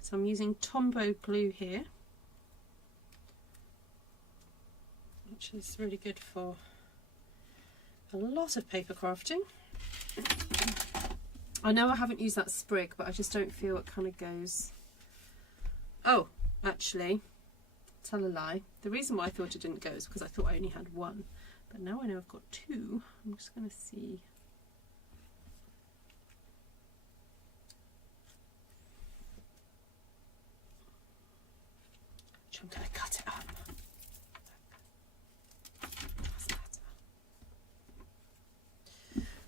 So I'm using Tombow glue here. which is really good for a lot of paper crafting. I know I haven't used that sprig, but I just don't feel it kind of goes. Oh, actually, tell a lie. The reason why I thought it didn't go is because I thought I only had one, but now I know I've got two. I'm just going to see. I'm going to cut it up. That's better.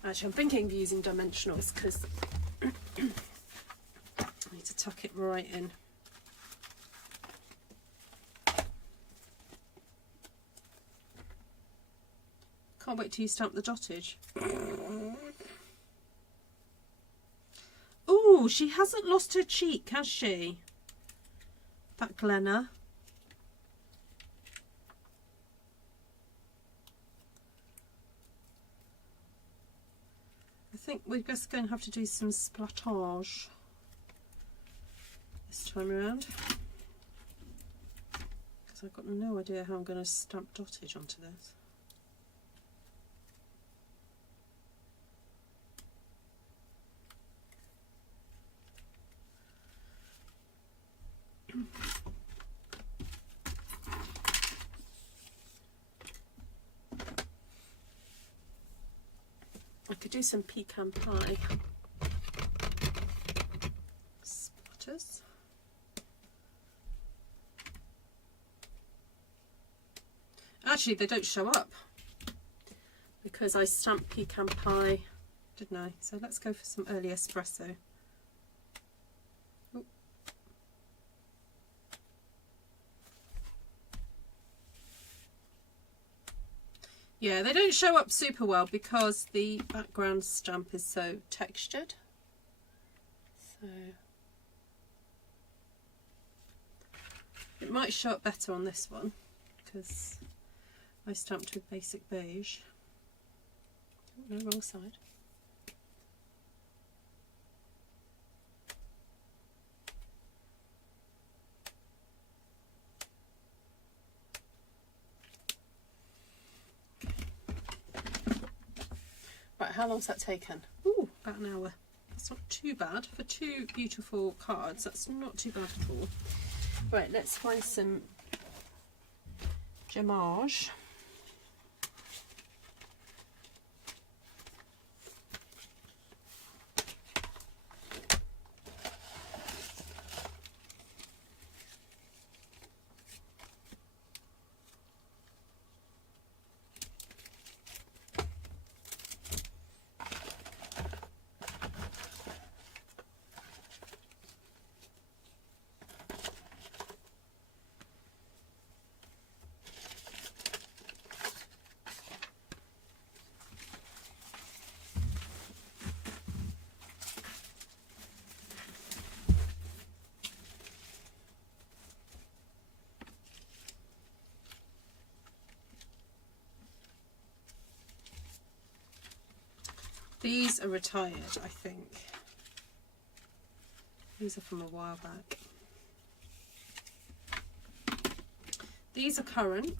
Actually, I'm thinking of using dimensionals because I need to tuck it right in. Can't wait till you stamp the dottage. Ooh, she hasn't lost her cheek, has she? That Glenna. I think we're just going to have to do some splattage this time around, because I've got no idea how I'm going to stamp dottage onto this. I could do some pecan pie splatters. Actually, they don't show up because I stamped pecan pie, didn't I? So let's go for some early espresso. Ooh. Yeah, they don't show up super well because the background stamp is so textured. So it might show up better on this one because I stamped with basic beige. Oh, no, wrong side. Right, how long's that taken? Ooh, about an hour. That's not too bad for two beautiful cards. That's not too bad at all. Right, let's find some gemage. These are retired, I think. These are from a while back. These are current.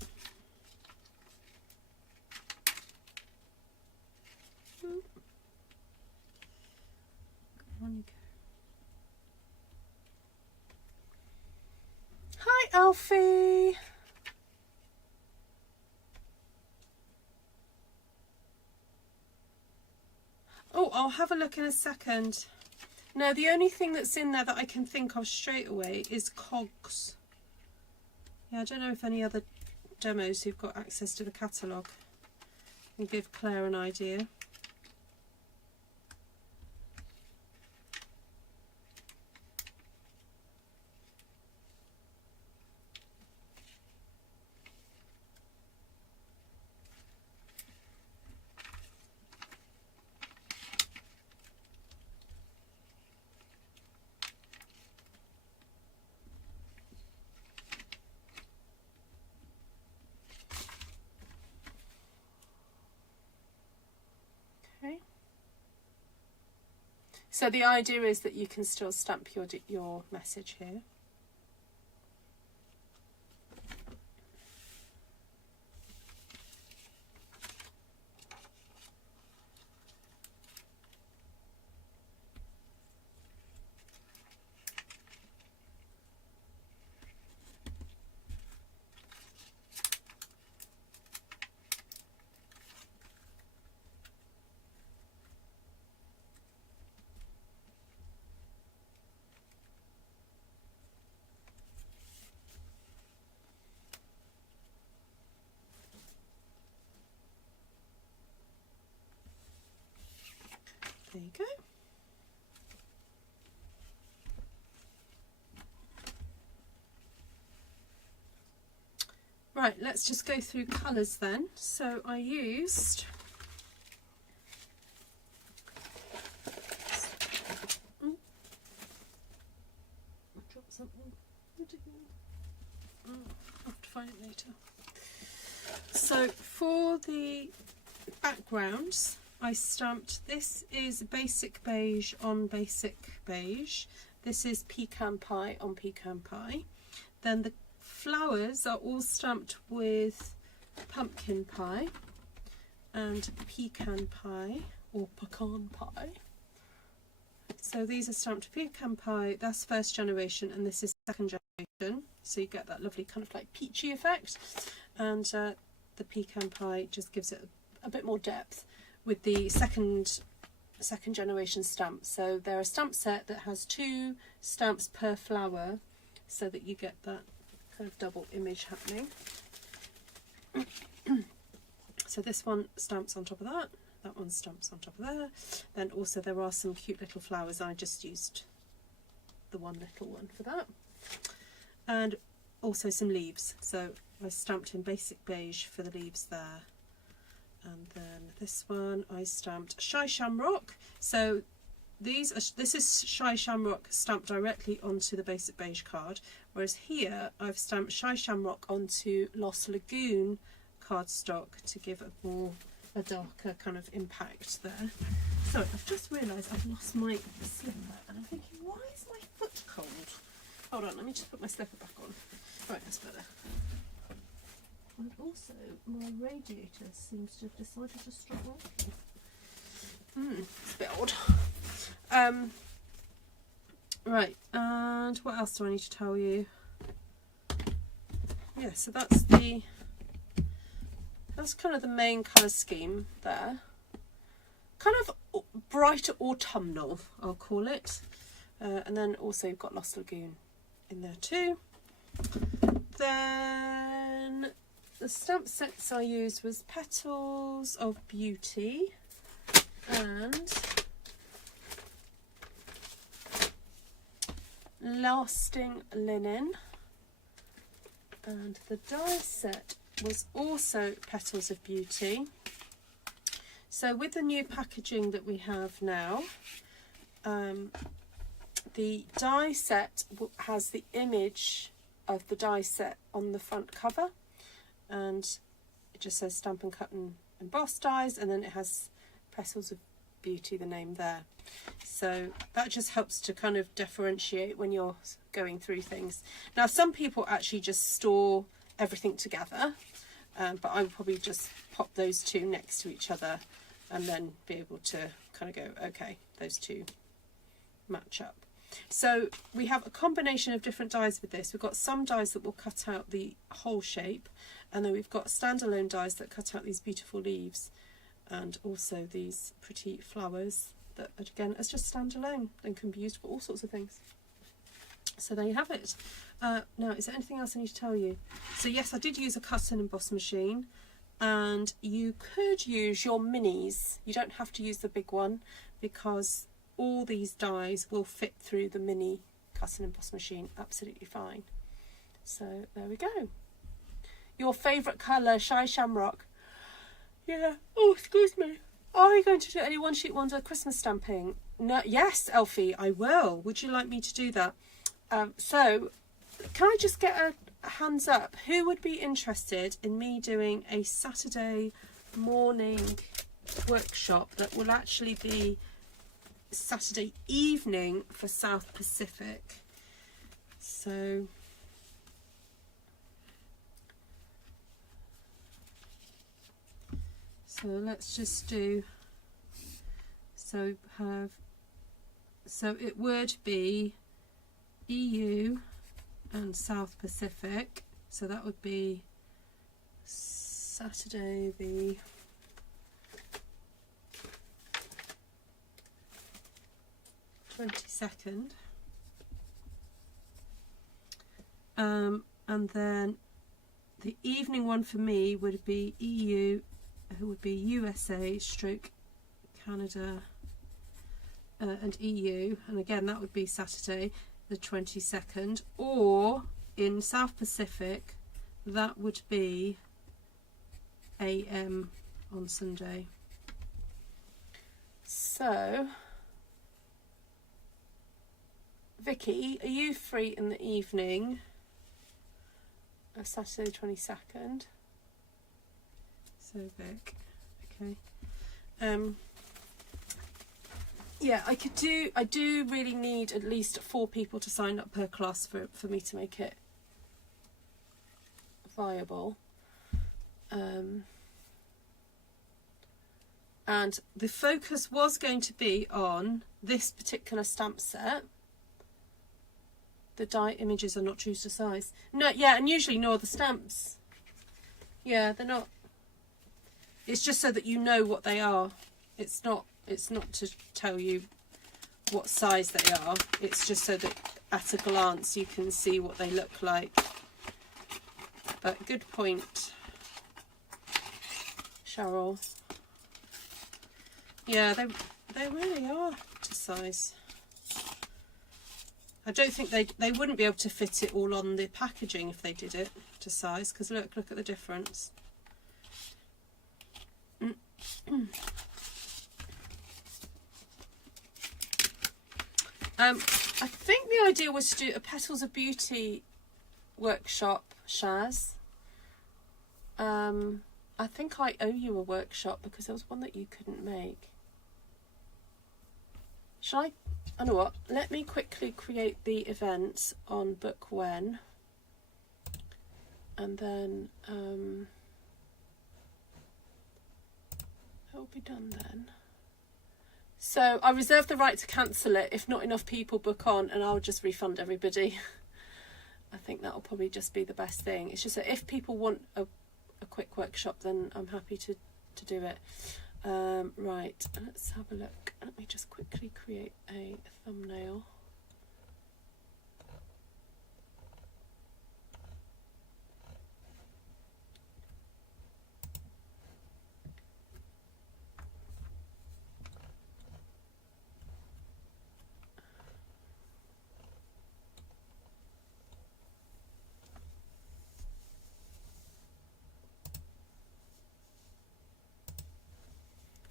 On you go. Hi, Alfie. Oh, I'll have a look in a second. No, the only thing that's in there that I can think of straight away is cogs. Yeah, I don't know if any other demos who've got access to the catalogue can give Claire an idea. So the idea is that you can still stamp your message here. Right, let's just go through colours then. So I used I'll have to find it later. So for the backgrounds, I stamped, this is basic beige on basic beige. This is pecan pie on pecan pie. Then the flowers are all stamped with pumpkin pie and pecan pie or pecan pie. So these are stamped pecan pie, that's first generation, and this is second generation. So you get that lovely kind of like peachy effect. And the pecan pie just gives it a bit more depth with the second generation stamp. So they're a stamp set that has 2 stamps per flower, so that you get that kind of double image happening. So this one stamps on top of that, that one stamps on top of there. Then also there are some cute little flowers. I just used the one little one for that. And also some leaves. So I stamped in basic beige for the leaves there. And then this one I stamped Shy Shamrock. So this is Shy Shamrock stamped directly onto the basic beige card, whereas here I've stamped Shy Shamrock onto Lost Lagoon cardstock to give a darker kind of impact there. So I've just realised I've lost my slipper, and I'm thinking, why is my foot cold? Hold on, let me just put my slipper back on. Right, that's better. And also, my radiator seems to have decided to stop working. It's a bit odd. Right, and what else do I need to tell you? Yeah, so that's kind of the main colour scheme there. Kind of bright autumnal, I'll call it. And then also you've got Lost Lagoon in there too. Then the stamp sets I used was Petals of Beauty and Lasting Linen, and the die set was also Petals of Beauty. So with the new packaging that we have now, the die set has the image of the die set on the front cover, and it just says Stampin' Cut and Emboss dies, and then it has Petals of Beauty, the name there. So that just helps to kind of differentiate when you're going through things. Now some people actually just store everything together, but I would probably just pop those two next to each other and then be able to kind of go, okay, those two match up. So we have a combination of different dies with this. We've got some dies that will cut out the whole shape, and then we've got standalone dies that cut out these beautiful leaves and also these pretty flowers that again is just standalone and can be used for all sorts of things. So there you have it. Now, is there anything else I need to tell you? So yes, I did use a cut and emboss machine, and you could use your minis. You don't have to use the big one because all these dies will fit through the mini cut and emboss machine absolutely fine. So there we go. Your favourite colour, Shy Shamrock. Yeah. Oh, excuse me. Are you going to do any one sheet wonder Christmas stamping? No. Yes, Elfie, I will. Would you like me to do that? So can I just get a hands up? Who would be interested in me doing a Saturday morning workshop that will actually be Saturday evening for South Pacific? So let's just do, so it would be EU and South Pacific, so that would be Saturday the 22nd, and then the evening one for me would be EU, who would be USA stroke Canada and EU, and again that would be Saturday the 22nd, or in South Pacific that would be AM on Sunday. So, Vicky, are you free in the evening? Saturday the 22nd. So Vic, okay. Yeah, I do really need at least 4 people to sign up per class for me to make it viable. And the focus was going to be on this particular stamp set. The die images are not true to size. No, yeah, and usually no other stamps. Yeah, they're not. It's just so that you know what they are. It's not to tell you what size they are. It's just so that at a glance you can see what they look like. But good point, Cheryl. Yeah, they really are to size. I don't think they wouldn't be able to fit it all on the packaging if they did it to size, because look at the difference. I think the idea was to do a Petals of Beauty workshop, Shaz. I think I owe you a workshop because there was one that you couldn't make. Shall I know what? Let me quickly create the event on Book When, and then it will be done then. So I reserve the right to cancel it if not enough people book on, and I'll just refund everybody. I think that'll probably just be the best thing. It's just that if people want a quick workshop, then I'm happy to do it. Right, let's have a look. Let me just quickly create a thumbnail.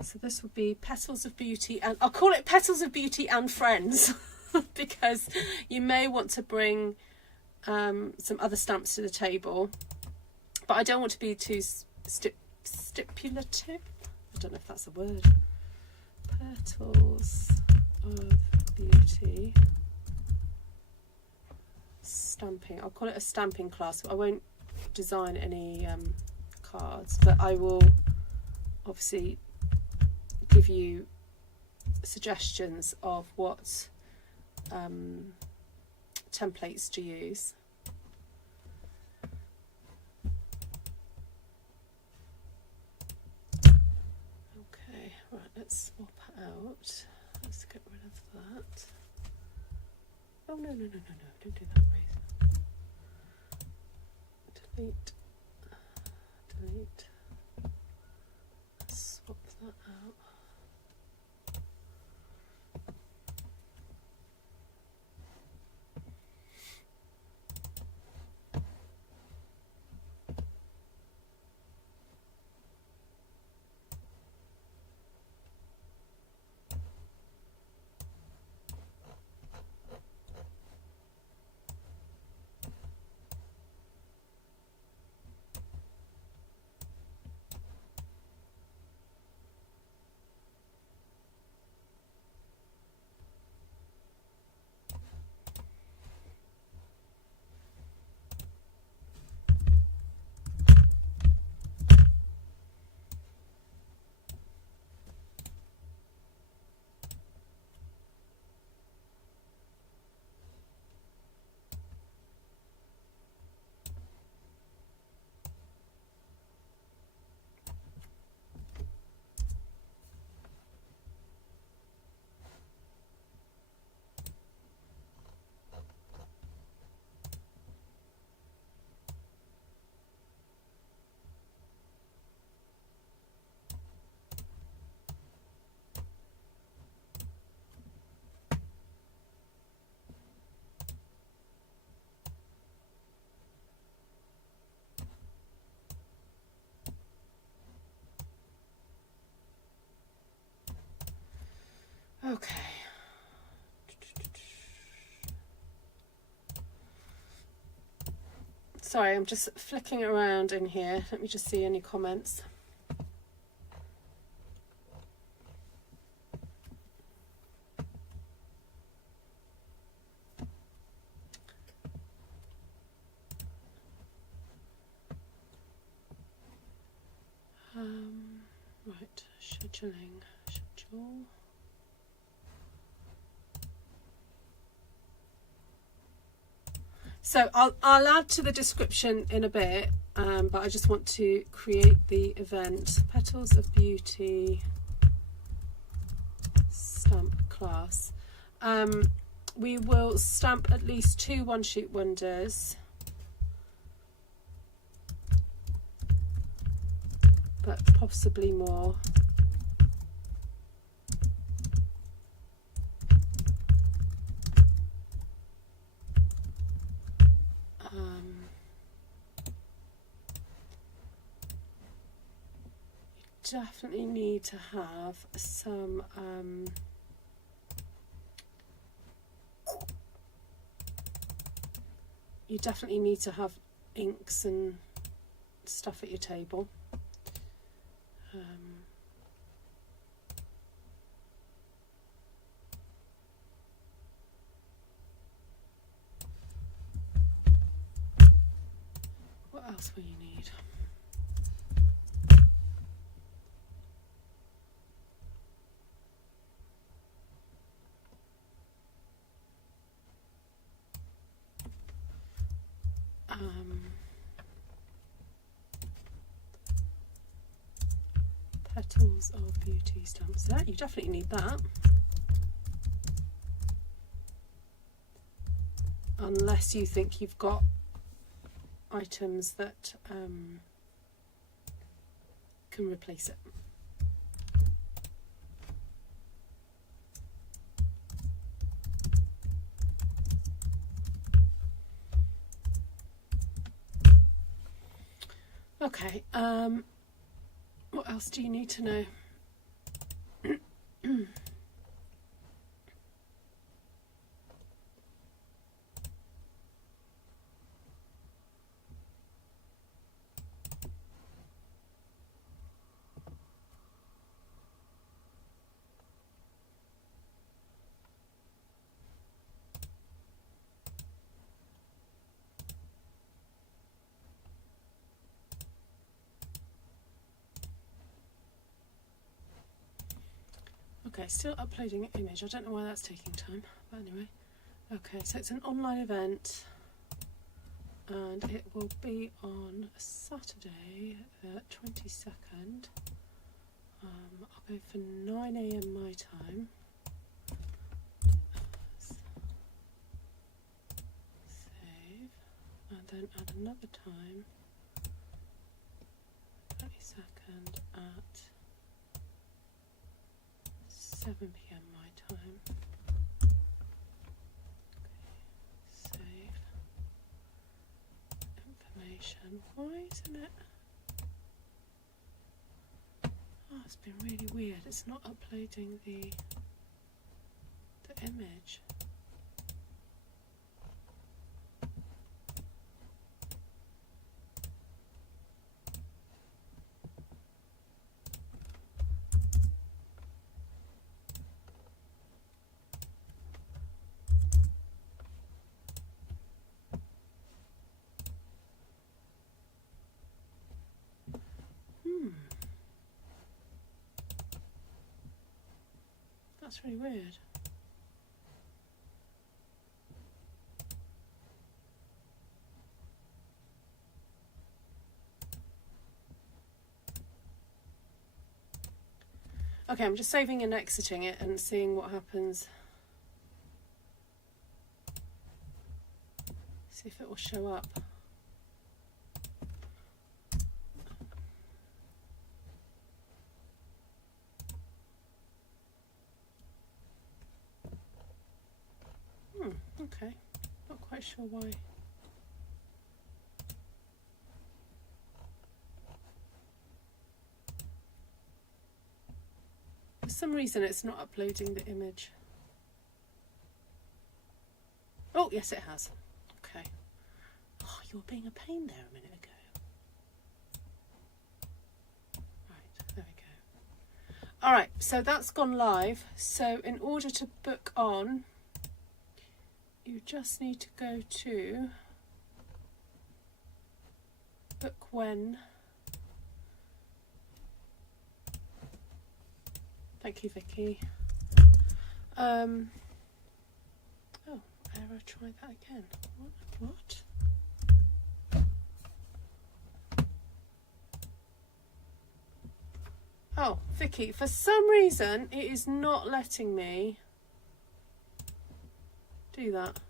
So this would be Petals of Beauty, and I'll call it Petals of Beauty and Friends because you may want to bring some other stamps to the table, but I don't want to be too stipulative. I don't know if that's a word. Petals of Beauty stamping. I'll call it a stamping class. I won't design any cards, but I will obviously give you suggestions of what templates to use. Okay, right, let's swap it out. Let's get rid of that. Oh no, don't do that, Ruth. Delete. Let's swap that out. Sorry, I'm just flicking around in here. Let me just see any comments. Right, scheduling, schedule. So I'll add to the description in a bit, but I just want to create the event, Petals of Beauty stamp class. We will stamp at least 2 One Shoot Wonders, but possibly more. Definitely need to have some you definitely need to have inks and stuff at your table. What else will you need? Petals of Beauty stamp set. You definitely need that. Unless you think you've got items that can replace it. Okay, what else do you need to know? Okay, still uploading an image. I don't know why that's taking time, but anyway. Okay, so it's an online event and it will be on Saturday, 22nd. I'll go for 9 AM my time. Save, and then add another time, 22nd at 7 PM my time. Okay, save information. Why isn't it? Oh, it's been really weird. It's not uploading the image. That's really weird. Okay, I'm just saving and exiting it and seeing what happens. See if it will show up. Okay, not quite sure why. For some reason it's not uploading the image. Oh, yes it has. Okay. Oh, you were being a pain there a minute ago. Right, there we go. All right, so that's gone live. So in order to book on, you just need to go to book when. Thank you, Vicky. Oh, error, try that again. What? Oh, Vicky, for some reason it is not letting me do that.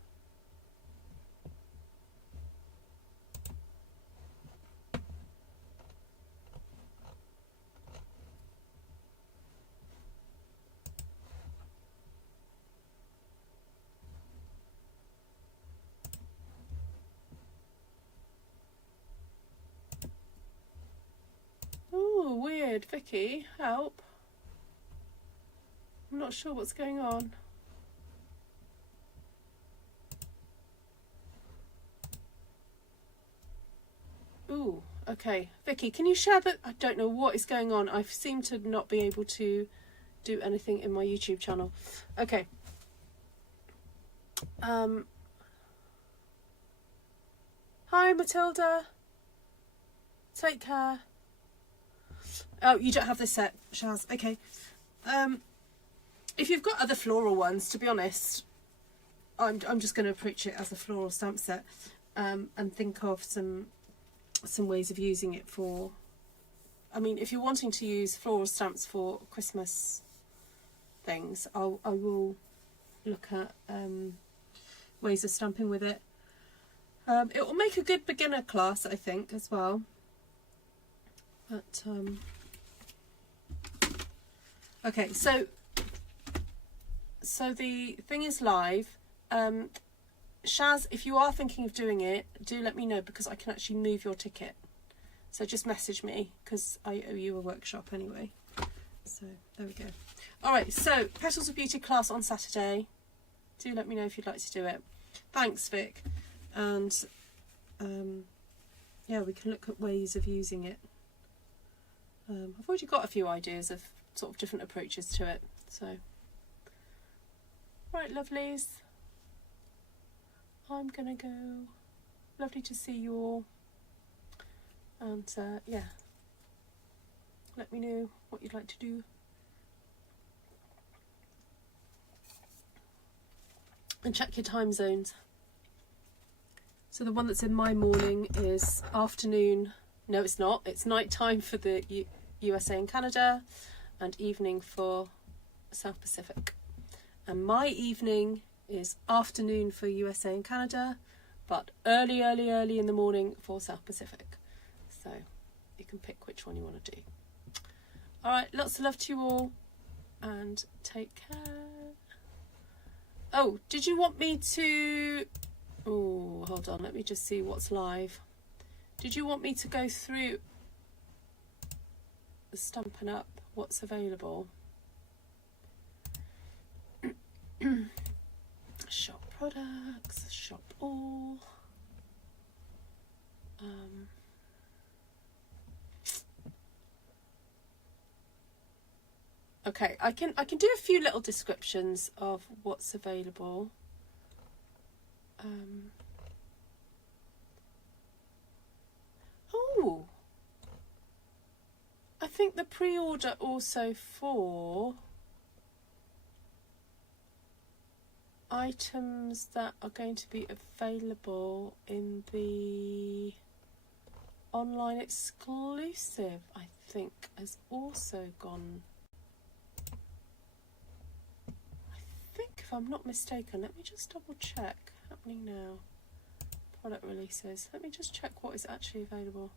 Oh, weird. Vicky, help. I'm not sure what's going on. Ooh, okay. Vicky, can you share that? I don't know what is going on. I seem to not be able to do anything in my YouTube channel. Okay. Hi, Matilda. Take care. Oh, you don't have this set, Shaz. Okay. If you've got other floral ones, to be honest, I'm just going to approach it as a floral stamp set, and think of some ways of using it for. I mean, if you're wanting to use floral stamps for Christmas things, I will look at ways of stamping with it. It will make a good beginner class, I think, as well. But okay, so the thing is live. Shaz, if you are thinking of doing it, do let me know, because I can actually move your ticket. So just message me, because I owe you a workshop anyway. So there we go. All right, so Petals of Beauty class on Saturday. Do let me know if you'd like to do it. Thanks, Vic. And yeah, we can look at ways of using it. I've already got a few ideas of sort of different approaches to it. So, right, lovelies. I'm gonna go. Lovely to see you all. And yeah, let me know what you'd like to do. And check your time zones. So the one that's in my morning is afternoon. No, it's not. It's night time for the USA and Canada, and evening for South Pacific. And my evening is afternoon for USA and Canada, but early in the morning for South Pacific. So you can pick which one you want to do. All right, lots of love to you all, and take care. Oh, did you want me to... Oh, hold on, let me just see what's live. Did you want me to go through the Stampin' Up, what's available? Shop products, shop all. Okay, I can do a few little descriptions of what's available. Oh, I think the pre-order also for items that are going to be available in the online exclusive, I think, has also gone. I think, if I'm not mistaken, let me just double check. Happening now. Product releases. Let me just check what is actually available.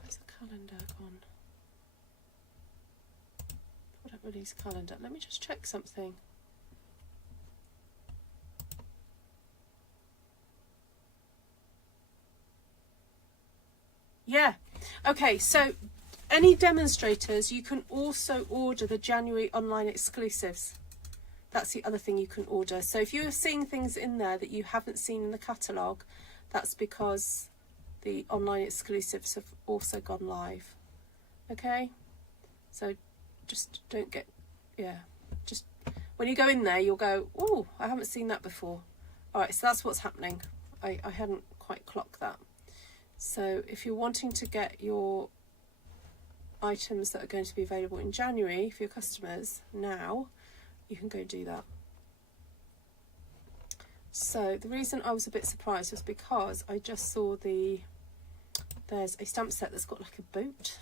Where's the calendar gone? Product release calendar. Let me just check something. Yeah. Okay, so any demonstrators, you can also order the January online exclusives. That's the other thing you can order. So if you're seeing things in there that you haven't seen in the catalogue, that's because the online exclusives have also gone live. Okay, so just don't get, yeah, just when you go in there you'll go, oh, I haven't seen that before. All right, so that's what's happening. I hadn't quite clocked that. So if you're wanting to get your items that are going to be available in January for your customers now, you can go do that. So the reason I was a bit surprised was because I just saw there's a stamp set that's got like a boat,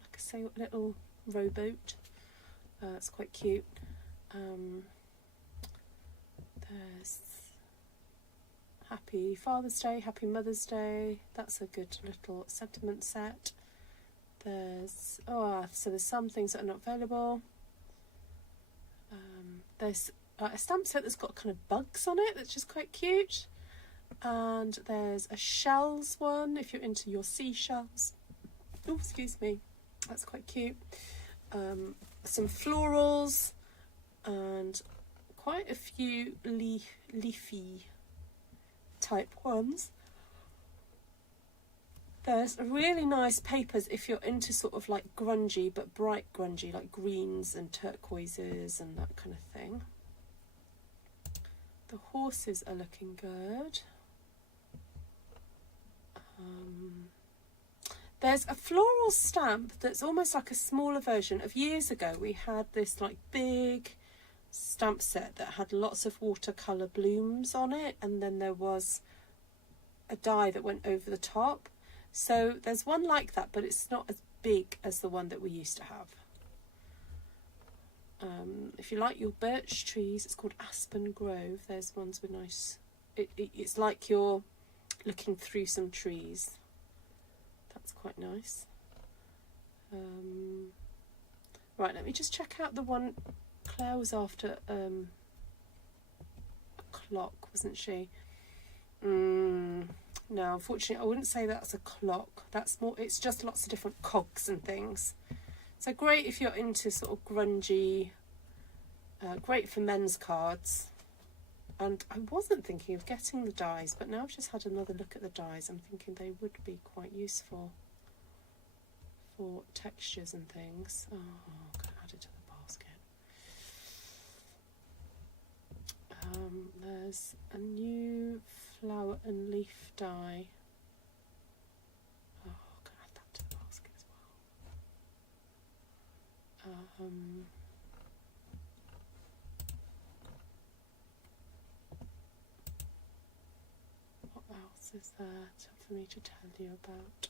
like a little rowboat. It's quite cute. There's Happy Father's Day, Happy Mother's Day. That's a good little sentiment set. There's, so there's some things that are not available. There's a stamp set that's got kind of bugs on it, that's just quite cute. And there's a shells one, if you're into your seashells. Oh, excuse me. That's quite cute. Some florals and quite a few leafy type ones. There's really nice papers if you're into sort of like grungy, but bright grungy, like greens and turquoises and that kind of thing. The horses are looking good. There's a floral stamp that's almost like a smaller version of years ago. We had this like big stamp set that had lots of watercolour blooms on it, and then there was a die that went over the top. So there's one like that, but it's not as big as the one that we used to have. If you like your birch trees, it's called Aspen Grove. There's ones with nice, it's like you're looking through some trees. That's quite nice. Right, let me just check out the one. Claire was after a clock, wasn't she? No, unfortunately I wouldn't say that's a clock. That's more, it's just lots of different cogs and things. So great if you're into sort of grungy, great for men's cards. And I wasn't thinking of getting the dies, but now I've just had another look at the dies. I'm thinking they would be quite useful for textures and things. Oh, I'm going to add it to the basket. There's a new flower and leaf die. Oh, I'm going to add that to the basket as well. What else is there for me to tell you about?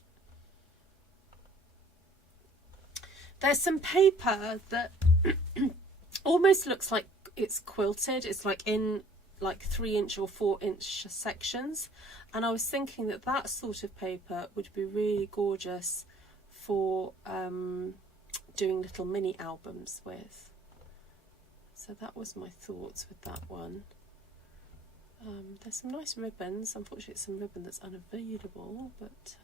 There's some paper that almost looks like it's quilted. It's like in like 3-inch or 4-inch sections, and I was thinking that that sort of paper would be really gorgeous for doing little mini albums with. So that was my thoughts with that one. There's some nice ribbons. Unfortunately it's some ribbon that's unavailable, but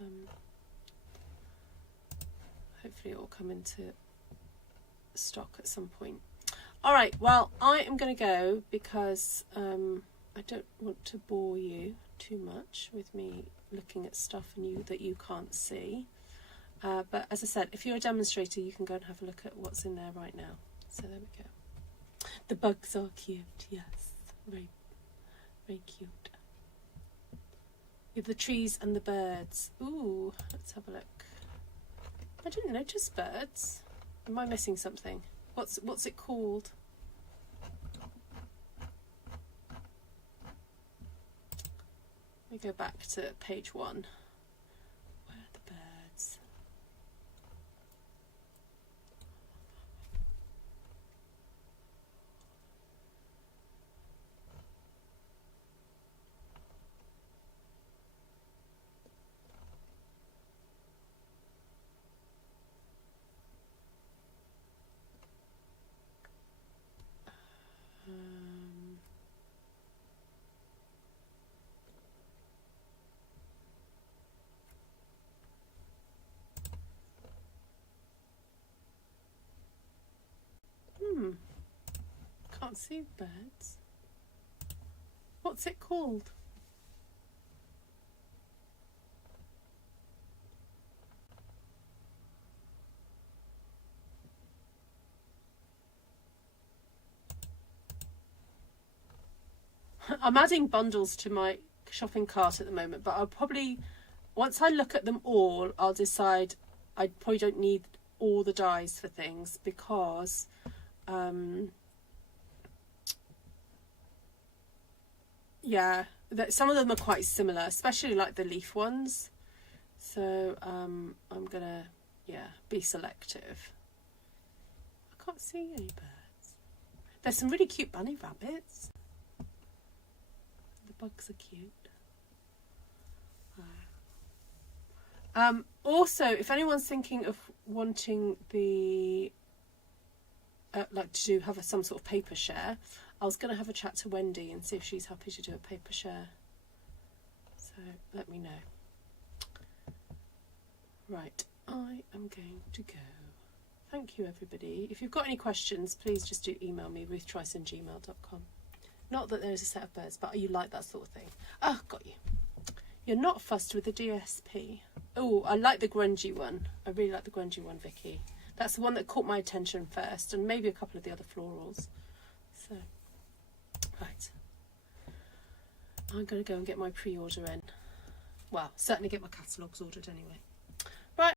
hopefully it will come into stock at some point. Alright, well, I am going to go because I don't want to bore you too much with me looking at stuff that you can't see. But as I said, if you're a demonstrator, you can go and have a look at what's in there right now. So there we go. The bugs are cute, yes. Very, very cute. You have the trees and the birds. Ooh, let's have a look. I didn't notice birds. Am I missing something? What's it called? Let me go back to page 1. Where are the birds? Can't see birds. What's it called? I'm adding bundles to my shopping cart at the moment, but I'll probably, once I look at them all, I'll decide I probably don't need all the dies for things, because yeah, some of them are quite similar, especially like the leaf ones. So I'm gonna, yeah, be selective. I can't see any birds. There's some really cute bunny rabbits. The bugs are cute. Also, if anyone's thinking of wanting the like to have some sort of paper share, I was going to have a chat to Wendy and see if she's happy to do a paper share. So let me know. Right, I am going to go. Thank you, everybody. If you've got any questions, please just do email me, ruthtrice@gmail.com. Not that there is a set of birds, but you like that sort of thing. Oh, got you. You're not fussed with the DSP. Oh, I like the grungy one. I really like the grungy one, Vicky. That's the one that caught my attention first, and maybe a couple of the other florals. So, right. I'm going to go and get my pre-order in. Well, certainly get my catalogues ordered anyway.